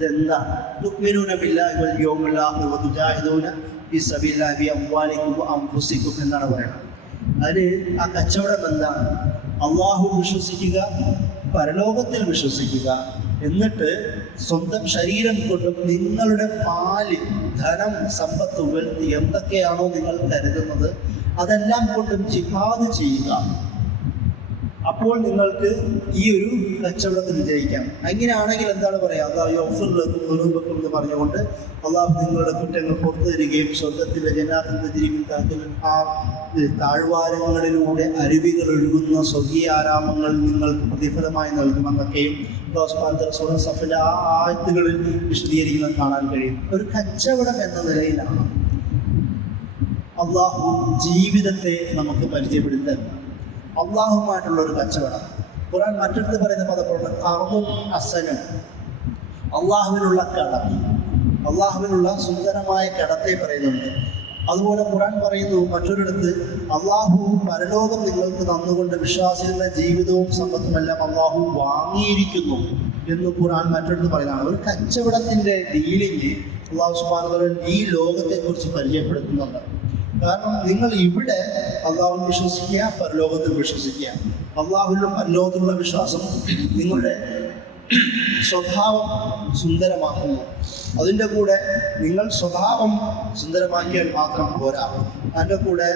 ഇതെന്താണ്? തുഅ്മിനൂന ബില്ലാഹി വൽ യൗമിൽ ആഖിർ വ തുജാഹിദൂന ഫീ സബീലില്ലാഹി ബി അംവാലിക്കും വ അൻഫുസിക്കും എന്നാണ് പറയുന്നത്. അതിന് ആ കച്ചവടം എന്താണ്? അള്ളാഹു വിശ്വസിക്കുക, പരലോകത്തിൽ വിശ്വസിക്കുക, എന്നിട്ട് സ്വന്തം ശരീരം കൊണ്ടും നിങ്ങളുടെ മാല്, ധനം, സമ്പത്ത്, വെൽത്ത് എന്തൊക്കെയാണോ നിങ്ങൾ കരുതുന്നത് അതെല്ലാം കൊണ്ടും ജിഹാദ് ചെയ്യുക. അപ്പോൾ നിങ്ങൾക്ക് ഈ ഒരു കച്ചവടത്തിൽ വിജയിക്കാം. അങ്ങനെയാണെങ്കിൽ എന്താണ് പറയുക? അള്ളാഹു യഗ്ഫിറുലക്കും എന്ന് പറഞ്ഞുകൊണ്ട് അള്ളാഹു നിങ്ങളുടെ കുറ്റങ്ങൾ പുറത്തു തരികയും സ്വർഗത്തിലെ താഴ്വാരങ്ങളിലൂടെ അരുവികൾ ഒഴുകുന്ന സ്വർഗീയ ആരാമങ്ങൾ നിങ്ങൾക്ക് പ്രതിഫലമായി നൽകുമെന്നൊക്കെയും സഫിലെ ആ ആയത്തുകളിൽ വിശദീകരിക്കുന്നത് കാണാൻ കഴിയും. ഒരു കച്ചവടം എന്ന നിലയിലാണ് അള്ളാഹു ജീവിതത്തെ നമുക്ക് പരിചയപ്പെടുത്തുന്നത്. അള്ളാഹുമായിട്ടുള്ള ഒരു കച്ചവടം. ഖുർആൻ മറ്റടുത്ത് പറയുന്ന പദപ്രയോഗം ഖർദുൻ ഹസനും, അള്ളാഹുവിനുള്ള കടം, അള്ളാഹുവിനുള്ള സുന്ദരമായ കടത്തെ പറയുന്നുണ്ട്. അതുപോലെ ഖുർആൻ പറയുന്നു മറ്റൊരിടത്ത് അള്ളാഹു പരലോകം നിങ്ങൾക്ക് തന്നുകൊണ്ട് വിശ്വാസികളുടെ ജീവിതവും സമ്പത്തുമെല്ലാം അള്ളാഹു വാങ്ങിയിരിക്കുന്നു എന്ന് ഖുർആൻ മറ്റൊരിടത്ത് പറയുന്നതാണ്. ഒരു കച്ചവടത്തിൻ്റെ ഡീലിങ് അള്ളാഹു സുബ്ഹാനഹു വ തആല ഈ ലോകത്തെക്കുറിച്ച് പരിചയപ്പെടുത്തുന്നുണ്ട്. കാരണം നിങ്ങൾ ഇവിടെ അള്ളാഹുവിൽ വിശ്വസിക്കുക, പരലോകത്തിൽ വിശ്വസിക്കുക. അള്ളാഹുവിലും പരലോകത്തിലുള്ള വിശ്വാസം നിങ്ങളുടെ സ്വഭാവം സുന്ദരമാക്കുന്നു. അതിൻ്റെ കൂടെ നിങ്ങൾ സ്വഭാവം സുന്ദരമാക്കിയാൽ മാത്രം പോരാ, അതിൻ്റെ കൂടെ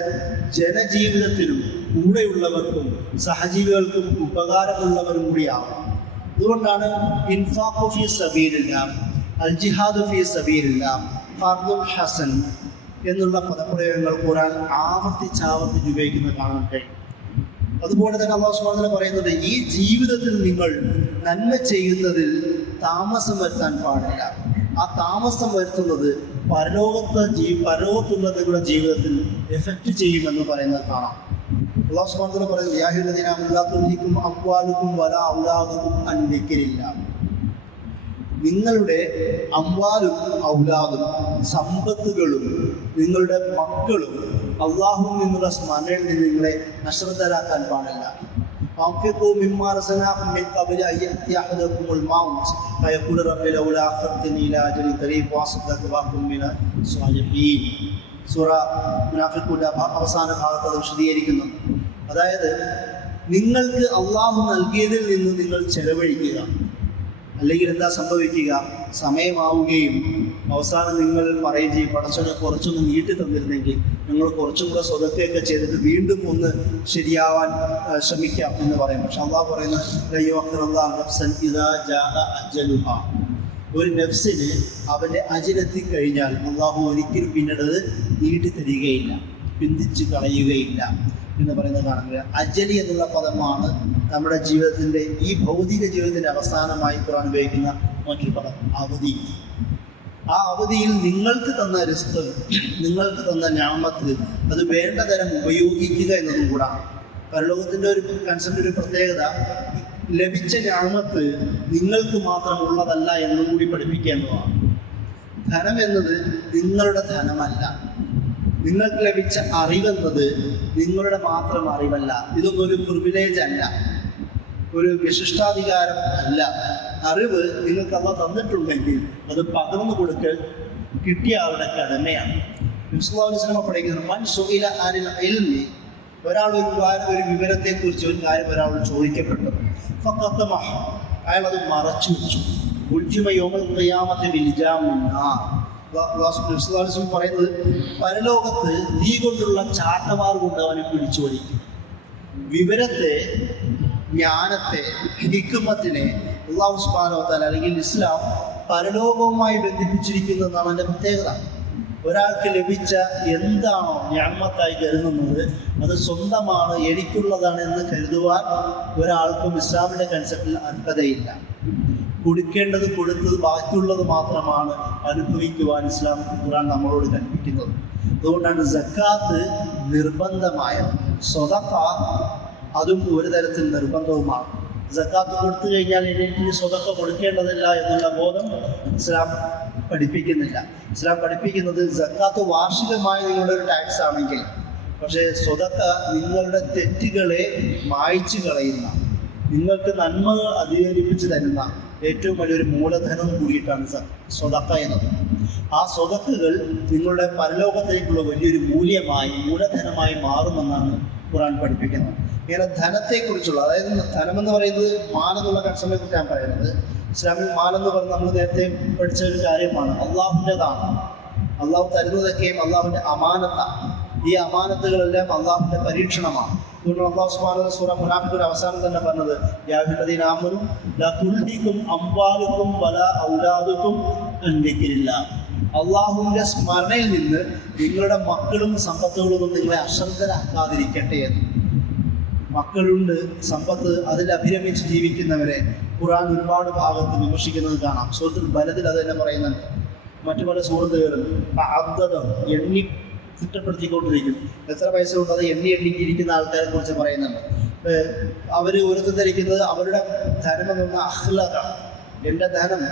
ജനജീവിതത്തിലും കൂടെയുള്ളവർക്കും സഹജീവികൾക്കും ഉപകാരമുള്ളവരും കൂടിയാവും. അതുകൊണ്ടാണ് ഇൻഫാഖു ഫീ സബീലില്ലാഹ്, അൽ ജിഹാദു ഫീ സബീലില്ലാഹ്, ഫർദുൽ ഹസൻ എന്നുള്ള പദപ്രയോഗങ്ങൾ ഖുർആൻ ആവർത്തിച്ച് ഉപയോഗിക്കുന്നത് കാണാൻ കഴിയും. അതുപോലെ തന്നെ അല്ലാഹു സുബ്ഹാനഹു വ തആല പറയുന്നുണ്ട്, ഈ ജീവിതത്തിൽ നിങ്ങൾ നന്മ ചെയ്യുന്നതിൽ താമസം വരുത്താൻ പാടില്ല. ആ താമസം വരുത്തുന്നത് പരലോകത്തുള്ള നിങ്ങളുടെ ജീവിതത്തിൽ എഫക്റ്റ് ചെയ്യുമെന്ന് പറയുന്നത് കാണാം. അല്ലാഹു സുബ്ഹാനഹു വ തആല പറയുന്നത്, യാ അയ്യുഹല്ലദീന ആമനൂ ലാ തുൽഹികും അംവാലുകും വലാ ഔലാദുകും അൻ ദിക്രില്ലാഹ്. നിങ്ങളുടെ അംവാലും ഔലാദും സമ്പത്തുകളും നിങ്ങളുടെ മക്കളും അള്ളാഹുവിൽ നിന്നുള്ള സ്മരണയിൽ നിന്ന് നിങ്ങളെ അശ്രദ്ധരാക്കാൻ പാടില്ല. അവസാന ഭാഗത്ത് അത് വിശദീകരിക്കുന്നുണ്ട്. അതായത് നിങ്ങൾക്ക് അള്ളാഹു നൽകിയതിൽ നിന്ന് നിങ്ങൾ ചെലവഴിക്കുക. അല്ലെങ്കിൽ എന്താ സംഭവിക്കുക? സമയമാവുകയും അവസാനം നിങ്ങൾ പറയുകയും ചെയ്യും, പടച്ചവനെ കുറച്ചൊന്ന് നീട്ടി തന്നിരുന്നെങ്കിൽ നിങ്ങൾ കുറച്ചും കൂടെ സ്വതത്തെയൊക്കെ ചെയ്തിട്ട് വീണ്ടും ഒന്ന് ശരിയാവാൻ ശ്രമിക്കാം എന്ന് പറയും. പക്ഷെ അള്ളാഹു പറയുന്നത്, ഒരു നഫ്സിന് അവൻ്റെ അജിലെത്തിക്കഴിഞ്ഞാൽ അള്ളാഹു ഒരിക്കലും പിന്നീട് നീട്ടി തരികയില്ല, പിന്തിച്ച് കളയുകയില്ല എന്ന് പറയുന്നത് കാണുക. അജലി എന്നുള്ള പദമാണ് നമ്മുടെ ജീവിതത്തിൻ്റെ ഈ ഭൗതിക ജീവിതത്തിൻ്റെ അവസാനമായി ഖുർആൻ ഉപയോഗിക്കുന്ന മറ്റൊരു പദം, അവധി. ആ അവധിയിൽ നിങ്ങൾക്ക് തന്ന റിസ്ക്, നിങ്ങൾക്ക് തന്ന ഞാമത്ത് അത് വേണ്ട തരം ഉപയോഗിക്കുക എന്നതും കൂടാണ്. പരലോകത്തിൻ്റെ ഒരു കൺസെപ്റ്റ്, ഒരു പ്രത്യേകത, ലഭിച്ച ഞാമത്ത് നിങ്ങൾക്ക് മാത്രം ഉള്ളതല്ല എന്നും കൂടി പഠിപ്പിക്കേണ്ടതാണ്. ധനം എന്നത് നിങ്ങളുടെ ധനമല്ല. നിങ്ങൾക്ക് ലഭിച്ച അറിവെന്നത് നിങ്ങളുടെ മാത്രം അറിവല്ല. ഇതൊന്നും ഒരു പ്രിവിലേജ് അല്ല, ഒരു വിശിഷ്ടാധികാരം അല്ല. അറിവ് നിങ്ങൾക്ക് അള്ളാഹു തന്നിട്ടുണ്ടെങ്കിൽ അത് പകർന്നു കൊടുക്കൽ കിട്ടിയ ആളുടെ കടമയാണ്. പഠിക്കുന്നത് ഒരാൾ ഒരു വിവരത്തെക്കുറിച്ച് ഒരു കാര്യം ഒരാളോട് ചോദിക്കപ്പെട്ടു, അയാൾ അത് മറച്ചു വെച്ചു. പറയുന്നത്, പരലോകത്ത് തീ കൊണ്ടുള്ള ചാട്ടമാർ കൊണ്ട് അവനെ പിടിച്ചു വലിക്കും. വിവരത്തെ, ജ്ഞാനത്തെ, ഹിക്മത്തിനെ അല്ലാഹു സുബ്ഹാനഹു വ തആല അല്ലെങ്കിൽ ഇസ്ലാം പരലോകവുമായി ബന്ധിപ്പിച്ചിരിക്കുന്നതാണ് അതിൻ്റെ പ്രത്യേകത. ഒരാൾക്ക് ലഭിച്ച എന്താണോ നിഅമത്തായി കരുതുന്നത് അത് സ്വന്തമാണ്, എനിക്കുള്ളതാണ് എന്ന് കരുതുവാൻ ഒരാൾക്കും ഇസ്ലാമിൻ്റെ കൺസെപ്റ്റിൽ അർഹതയില്ല. കൊടുക്കേണ്ടത് കൊടുത്തത്, ബാക്കിയുള്ളത് മാത്രമാണ് അനുഭവിക്കുവാൻ ഇസ്ലാം ഖുർആൻ നമ്മളോട് കൽപ്പിക്കുന്നത്. അതുകൊണ്ടാണ് സക്കാത്ത് നിർബന്ധമായ, സ്വതക്ക അതും ഒരു തരത്തിൽ നിർബന്ധവുമാണ്. സക്കാത്ത് കൊടുത്തു കഴിഞ്ഞാൽ എനിക്ക് സ്വതക്ക കൊടുക്കേണ്ടതില്ല എന്നുള്ള ബോധം ഇസ്ലാം പഠിപ്പിക്കുന്നില്ല. ഇസ്ലാം പഠിപ്പിക്കുന്നത് സക്കാത്ത് വാർഷികമായി നിങ്ങളുടെ ഒരു ടാക്സ് ആണെങ്കിൽ, പക്ഷേ സ്വതക്ക നിങ്ങളുടെ തെറ്റുകളെ മായ്ച്ചു കളയുന്ന, നിങ്ങൾക്ക് നന്മകൾ അധികരിപ്പിച്ച് തരുന്ന ഏറ്റവും വലിയൊരു മൂലധനം കൂടിയിട്ടാണ് സ്വതക്ക എന്നത്. ആ സ്വതക്കുകൾ നിങ്ങളുടെ പരലോകത്തേക്കുള്ള വലിയൊരു മൂലധനമായി മാറുമെന്നാണ് ഖുർആൻ പഠിപ്പിക്കുന്നത്. ഇങ്ങനെ ധനത്തെക്കുറിച്ചുള്ള, അതായത് ധനമെന്ന് പറയുന്നത് മാലെന്നുള്ള കൺസെപ്റ്റിനെ കുറിച്ച് ഞാൻ പറയുന്നത്. ഇസ്ലാമിൽ മാലെന്ന് പറഞ്ഞ് നമ്മൾ നേരത്തെ പഠിച്ച ഒരു കാര്യമാണ്. അള്ളാഹുവിൻ്റെതാണ്. അള്ളാഹു തരുന്നതൊക്കെയും അള്ളാഹുവിൻ്റെ അമാനത്താണ്. ഈ അമാനത്തുകളെല്ലാം അള്ളാഹുവിൻ്റെ പരീക്ഷണമാണ്. അതുകൊണ്ട് അള്ളാഹു സുബ്ഹാനഹു വ തആല സൂറ മുനാഫിഖിന്റെ അവസാനം തന്നെ പറഞ്ഞത്, യാ അയ്യുഹല്ലദീന ആമനൂ ലാ തുൽഹികും അംവാലുകും വലാ ഔലാദുകും അൻ ദിക്രില്ലാഹ്. അള്ളാഹുവിൻ്റെ സ്മരണയിൽ നിന്ന് നിങ്ങളുടെ മക്കളും സമ്പത്തുകളൊന്നും നിങ്ങളെ അശ്രദ്ധരാക്കാതിരിക്കട്ടെ എന്ന്. മക്കളുണ്ട്, സമ്പത്ത്, അതിൽ അഭിരമിച്ച് ജീവിക്കുന്നവരെ ഖുർആൻ ഒരുപാട് ഭാഗത്ത് വിമർശിക്കുന്നത് കാണാം. സൂറത്തുൽ ബലദിൽ അത് തന്നെ പറയുന്നുണ്ട്. മറ്റു പല സൂറത്തുകളും എണ്ണി കുറ്റപ്പെടുത്തിക്കൊണ്ടിരിക്കും. എത്ര പൈസ ഉണ്ട് അത് എണ്ണിയിരിക്കുന്ന ആൾക്കാരെ കുറിച്ച് പറയുന്നുണ്ട്. അവർ ഓരോരുത്തരിക്കുന്നത് അവരുടെ ധനമെന്നുള്ള അഹ്ലതാണ്. എൻ്റെ ധനം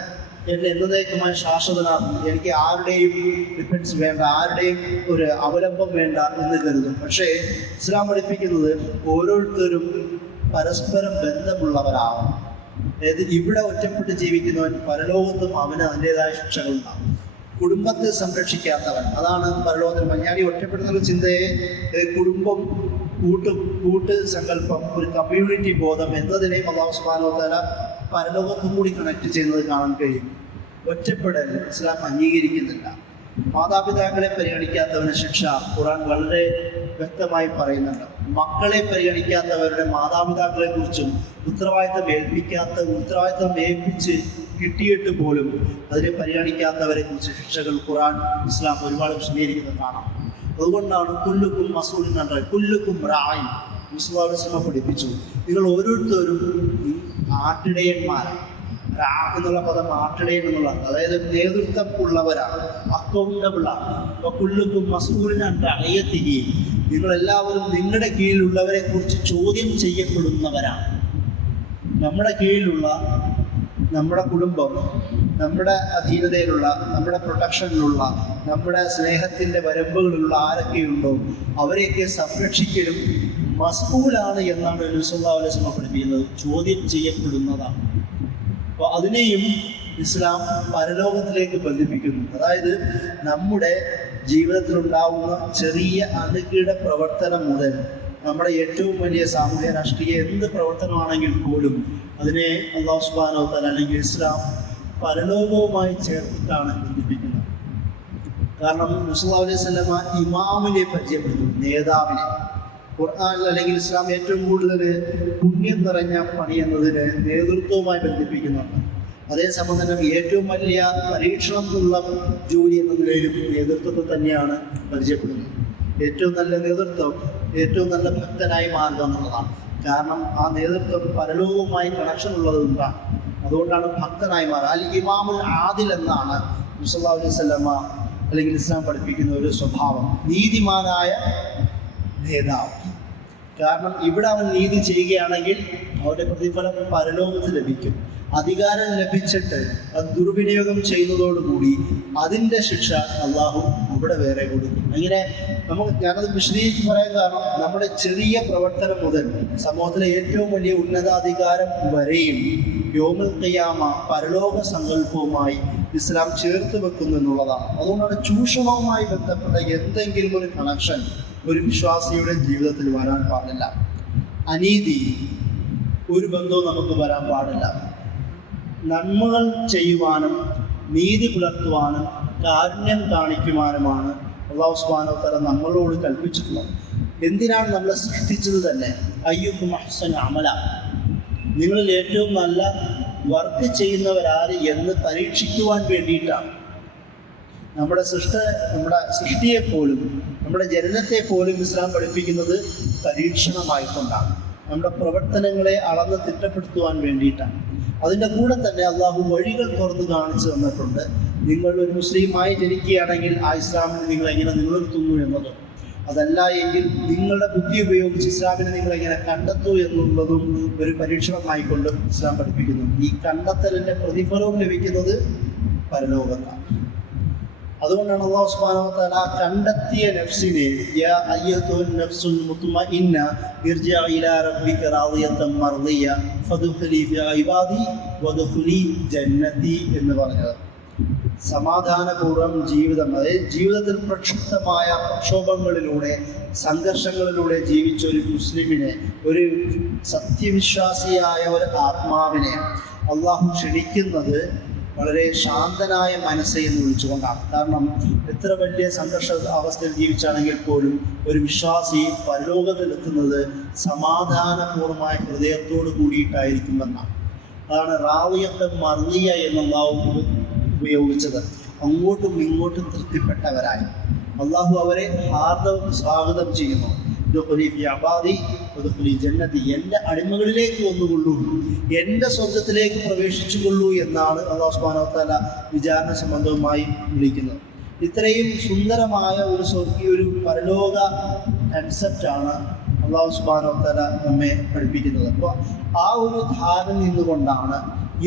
എന്നെ എന്നതേക്കുമായി ശാശ്വതനാകും, എനിക്ക് ആരുടെയും ഡിപ്പെൻസ് വേണ്ട, ആരുടെയും ഒരു അവലംബം വേണ്ട എന്ന് കരുതും. പക്ഷേ ഇസ്ലാം പഠിപ്പിക്കുന്നത് ഓരോരുത്തരും പരസ്പരം ബന്ധമുള്ളവരാവും. അതായത് ഇവിടെ ഒറ്റപ്പെട്ട് ജീവിക്കുന്നവൻ പരലോകത്തും അവന് അതിൻ്റെതായ ശിക്ഷകളുണ്ടാകും. കുടുംബത്തെ സംരക്ഷിക്കാത്തവൻ, അതാണ് പരലോകത്തിൽ. ഞാൻ ഈ ഒറ്റപ്പെടുന്ന ചിന്തയെ കുടുംബം, കൂട്ട് സങ്കല്പം, ഒരു കമ്മ്യൂണിറ്റി ബോധം എന്നതിനെയും അല്ലാഹു സുബ്ഹാനഹു വ തആല പരലോകത്തും കൂടി കണക്ട് ചെയ്യുന്നത് കാണാൻ കഴിയും. ഒറ്റപ്പെടൽ ഇസ്ലാം അംഗീകരിക്കുന്നില്ല. മാതാപിതാക്കളെ പരിഗണിക്കാത്തവന് ശിക്ഷ ഖുർആൻ വളരെ വ്യക്തമായി പറയുന്നുണ്ട്. മക്കളെ പരിഗണിക്കാത്തവരുടെ മാതാപിതാക്കളെ കുറിച്ചും ഉത്തരവാദിത്തം ഏൽപ്പിച്ച് കിട്ടിയിട്ട് പോലും അതിനെ പരിഗണിക്കാത്തവരെ കുറിച്ച് ശിക്ഷകൾ ഖുർആൻ, ഇസ്ലാം ഒരുപാട് വിശദീകരിക്കുന്നത് കാണാം. അതുകൊണ്ടാണ് കുല്ലുക്കും മസ്ഊലുൻ അൻ റഅഇ കുല്ലുക്കും റാഇൻ മുസ്ലിം പഠിപ്പിച്ചു, നിങ്ങൾ ഓരോരുത്തരും ആട്ടിടയന്മാരാണ്. റാ എന്നുള്ള പദം ആട്ടിടയൻ എന്നുള്ളതാണ്. അതായത് നേതൃത്വം ഉള്ളവരാണ്, അക്കൗണ്ടബിൾ ആണ്. അപ്പോൾ കുല്ലുക്കും മസ്ഊലുൻ അൻ റഅഇയതിഹി, നിങ്ങളെല്ലാവരും നിങ്ങളുടെ കീഴിലുള്ളവരെ കുറിച്ച് ചോദ്യം ചെയ്യപ്പെടുന്നവരാണ്. നമ്മുടെ കീഴിലുള്ള നമ്മുടെ കുടുംബം, നമ്മുടെ അധീനതയിലുള്ള, നമ്മുടെ പ്രൊട്ടക്ഷനിലുള്ള, നമ്മുടെ സ്നേഹത്തിൻ്റെ വരമ്പുകളുള്ള ആരൊക്കെയുണ്ടോ അവരെയൊക്കെ സംരക്ഷിക്കലും മസ്ഊലാണ് എന്നാണ് നബി സല്ലല്ലാഹു അലൈഹി വസല്ലം പഠിപ്പിക്കുന്നത്. ചോദ്യം ചെയ്യപ്പെടുന്നതാണ്. അപ്പോൾ അതിനെയും ഇസ്ലാം പരലോകത്തിലേക്ക് ബന്ധിപ്പിക്കുന്നു. അതായത് നമ്മുടെ ജീവിതത്തിലുണ്ടാവുന്ന ചെറിയ അണുകിട പ്രവർത്തനം മുതൽ നമ്മുടെ ഏറ്റവും വലിയ സാമൂഹ്യ രാഷ്ട്രീയ എന്ത് പ്രവർത്തനമാണെങ്കിൽ പോലും അതിനെ അല്ലാഹു സുബ്ഹാനഹു വ തആല അല്ലെങ്കിൽ ഇസ്ലാം പരലോകവുമായി ചേർത്തിട്ടാണ് ബന്ധിപ്പിക്കുന്നത്. കാരണം നബി സല്ലല്ലാഹു അലൈഹി വസല്ലം ഇമാമിനെ പരിചയപ്പെടുത്തും, നേതാവിനെ. ഖുർആനിൽ അല്ലെങ്കിൽ ഇസ്ലാം ഏറ്റവും കൂടുതൽ പുണ്യം നിറഞ്ഞ പണി എന്നതിന് നേതൃത്വവുമായി ബന്ധിപ്പിക്കുന്നുണ്ട്. അതേസമയം തന്നെ ഏറ്റവും വലിയ പരീക്ഷണമുള്ള ജോലി എന്ന നിലയിലും നേതൃത്വത്തെ തന്നെയാണ് പരിചയപ്പെടുന്നത്. ഏറ്റവും നല്ല നേതൃത്വം ഏറ്റവും നല്ല ഭക്തനായി മാറുക എന്നുള്ളതാണ്. കാരണം ആ നേതൃത്വം പരലോകവുമായി കണക്ഷൻ ഉള്ളതുകൊണ്ടാണ്. അതുകൊണ്ടാണ് ഭക്തനായി മാറുക. അല്ലെങ്കിൽ ഇമാമുൽ ആദിൽ എന്നാണ് നബി സല്ലല്ലാഹു അലൈഹി വസല്ലം അല്ലെങ്കിൽ ഇസ്ലാം പഠിപ്പിക്കുന്ന ഒരു സ്വഭാവം, നീതിമാനായ നേതാവ്. കാരണം ഇവിടെ അവൻ നീതി ചെയ്യുകയാണെങ്കിൽ അവരുടെ പ്രതിഫലം പരലോകത്ത് ലഭിക്കും. അധികാരം ലഭിച്ചിട്ട് അത് ദുർവിനിയോഗം ചെയ്യുന്നതോടുകൂടി അതിൻ്റെ ശിക്ഷ അള്ളാഹു അവിടെ വേറെ കൊടുക്കും. അങ്ങനെ ഞാനത് വിശദീകരിച്ച് പറയാൻ കാരണം നമ്മുടെ ചെറിയ പ്രവർത്തനം മുതൽ സമൂഹത്തിലെ ഏറ്റവും വലിയ ഉന്നതാധികാരം വരെയും യൗമുൽ ഖിയാമ പരലോക സങ്കല്പവുമായി ഇസ്ലാം ചേർത്ത് വെക്കുന്നു എന്നുള്ളതാണ്. അതുകൊണ്ടാണ് ചൂഷണവുമായി ബന്ധപ്പെട്ട എന്തെങ്കിലും ഒരു കണക്ഷൻ ഒരു വിശ്വാസിയുടെ ജീവിതത്തിൽ വരാൻ പാടില്ല. അനീതി ഒരു ബന്ധവും നമുക്ക് വരാൻ പാടില്ല. നന്മകൾ ചെയ്യുവാനും നീതി പുലർത്തുവാനും കാരുണ്യം കാണിക്കുവാനുമാണ് അല്ലാഹു സുബ്ഹാനഹു വ തആല നമ്മളോട് കൽപ്പിച്ചിട്ടുള്ളത്. എന്തിനാണ് നമ്മളെ സൃഷ്ടിച്ചത് തന്നെ? അയ്യുക്കും അഹ്സനു അമല, നിങ്ങളിൽ ഏറ്റവും നല്ല വർക്ക് ചെയ്യുന്നവരാര് എന്ന് പരീക്ഷിക്കുവാൻ വേണ്ടിയിട്ടാണ്. നമ്മുടെ സൃഷ്ടിയെപ്പോലും നമ്മുടെ ജനനത്തെപ്പോലും ഇസ്ലാം പഠിപ്പിക്കുന്നത് പരീക്ഷണമായിക്കൊണ്ടാണ്. നമ്മുടെ പ്രവർത്തനങ്ങളെ അളന്ന് തിട്ടപ്പെടുത്തുവാൻ വേണ്ടിയിട്ടാണ്. അതിൻ്റെ കൂടെ തന്നെ അള്ളാഹു വഴികൾ തുറന്ന് കാണിച്ചു തന്നിട്ടുണ്ട്. നിങ്ങൾ ഒരു മുസ്ലിമായി ജനിക്കുകയാണെങ്കിൽ ആ ഇസ്ലാമിന് നിങ്ങൾ എങ്ങനെ നിലനിർത്തുന്നു എന്നതും, അതല്ല എങ്കിൽ നിങ്ങളുടെ ബുദ്ധി ഉപയോഗിച്ച് ഇസ്ലാമിനെ നിങ്ങൾ എങ്ങനെ കണ്ടെത്തൂ എന്നുള്ളതും ഒരു പരീക്ഷണമായിക്കൊണ്ട് ഇസ്ലാം പഠിപ്പിക്കുന്നു. ഈ കണ്ടെത്തലിൻ്റെ പ്രതിഫലവും ലഭിക്കുന്നത് പരലോകത്താണ്. അതുകൊണ്ടാണ് അല്ലാഹു സുബ്ഹാനഹു വ തആല കണ്ടെത്തിയ നഫ്സിനെ യാ അയ്യതുൻ നഫ്സുൽ മുത്മഇന്ന ഇർജിഇ ഇലാ റബ്ബിക റാദിയതൻ മർദിയ ഫദ്ഖുലി ഫി ഇബാദി വദ്ഖുലി ജന്നതി എന്ന് പറഞ്ഞത്. സമാധാനപൂർവ്വം ജീവിതം, അതായത് ജീവിതത്തിൽ പ്രക്ഷുബ്ധമായ പ്രക്ഷോഭങ്ങളിലൂടെ സംഘർഷങ്ങളിലൂടെ ജീവിച്ച ഒരു മുസ്ലിമിനെ, ഒരു സത്യവിശ്വാസിയായ ഒരു ആത്മാവിനെ അള്ളാഹു ക്ഷണിക്കുന്നത് വളരെ ശാന്തനായ മനസ്സെ എന്ന് വിളിച്ചുകൊണ്ടാണ്. കാരണം എത്ര വലിയ സംഘർഷ അവസ്ഥയിൽ ജീവിച്ചാണെങ്കിൽ പോലും ഒരു വിശ്വാസി പരലോകത്തിലെത്തുന്നത് സമാധാനപൂർവമായ ഹൃദയത്തോട് കൂടിയിട്ടായിരിക്കുമെന്നാണ്. അതാണ് റാവിയത്തെ മർദിയ എന്നുള്ള ഉപയോഗിച്ചത്. അങ്ങോട്ടും ഇങ്ങോട്ടും തൃപ്തിപ്പെട്ടവരായി അള്ളാഹു അവരെ ഹാർദവും സ്വാഗതം ചെയ്യുന്നു. എൻ്റെ അടിമകളിലേക്ക് വന്നുകൊള്ളൂ, എൻ്റെ സ്വർഗത്തിലേക്ക് പ്രവേശിച്ചുകൊള്ളൂ എന്നാണ് അല്ലാഹു സുബ്ഹാനഹു വ തആല വിചാരണ സംബന്ധവുമായി വിളിക്കുന്നത്. ഇത്രയും സുന്ദരമായ ഒരു പരലോക കൺസെപ്റ്റാണ് അല്ലാഹു സുബ്ഹാനഹു വ തആല നമ്മെ പഠിപ്പിക്കുന്നത്. അപ്പോൾ ആ ഒരു ധാരണ നിന്നുകൊണ്ടാണ്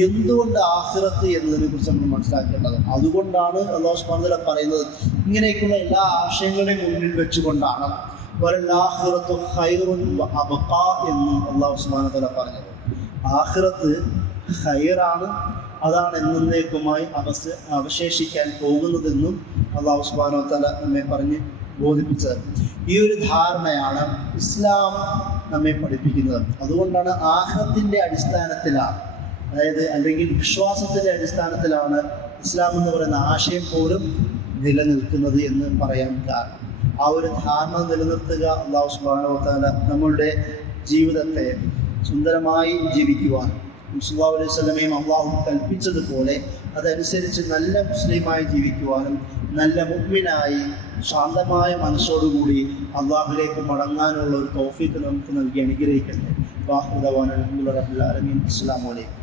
എന്തുകൊണ്ട് ആഖിറത്ത് എന്നതിനെ കുറിച്ച് നമ്മൾ മനസ്സിലാക്കേണ്ടത്. അതുകൊണ്ടാണ് അല്ലാഹു സുബ്ഹാനഹു വ തആല പറയുന്നത്. ഇങ്ങനെയൊക്കെയുള്ള എല്ലാ ആശയങ്ങളെയും മുന്നിൽ വെച്ചുകൊണ്ടാണ് വൽആഖിറത്തു ഖൈറുൻ വഅബ്ഖാ എന്ന് അല്ലാഹു സുബ്ഹാനഹു വ തആല പറഞ്ഞത്. ആഖിറത്ത് ഖൈറാണ്, അതാണ് എന്നേക്കുമായി അവശേഷിക്കാൻ പോകുന്നതെന്നും അല്ലാഹു സുബ്ഹാനഹു വ തആല നമ്മെ പറഞ്ഞ് ബോധിപ്പിച്ചത്. ഈ ഒരു ധാരണയാണ് ഇസ്ലാം നമ്മെ പഠിപ്പിക്കുന്നത്. അതുകൊണ്ടാണ് ആഖിറത്തിൻ്റെ അടിസ്ഥാനത്തിലാണ്, അതായത് അല്ലെങ്കിൽ വിശ്വാസത്തിൻ്റെ അടിസ്ഥാനത്തിലാണ് ഇസ്ലാം എന്ന് പറയുന്ന ആശയം പോലും നിലനിൽക്കുന്നത് എന്ന് പറയാൻ കാരണം. ആ ഒരു ധാരണ നിലനിർത്തുക, അല്ലാഹു സുബ്ഹാനഹു വ തആല നമ്മളുടെ ജീവിതത്തെ സുന്ദരമായി ജീവിക്കുവാൻ സല്ലല്ലാഹു അലൈഹി വസല്ലമയും അള്ളാഹു കൽപ്പിച്ചതുപോലെ അതനുസരിച്ച് നല്ല മുസ്ലിമായി ജീവിക്കുവാനും നല്ല മുഅ്മിനായി ശാന്തമായ മനസ്സോടുകൂടി അള്ളാഹുലേക്ക് മടങ്ങാനുള്ള ഒരു തൗഫീഖ് നമുക്ക് നൽകി അനുഗ്രഹിക്കട്ടെ. വാഹുദവാന അൽഹംദുലില്ലാഹി റബ്ബിൽ ആലമീൻ. അസ്സലാമു അലൈക്കും.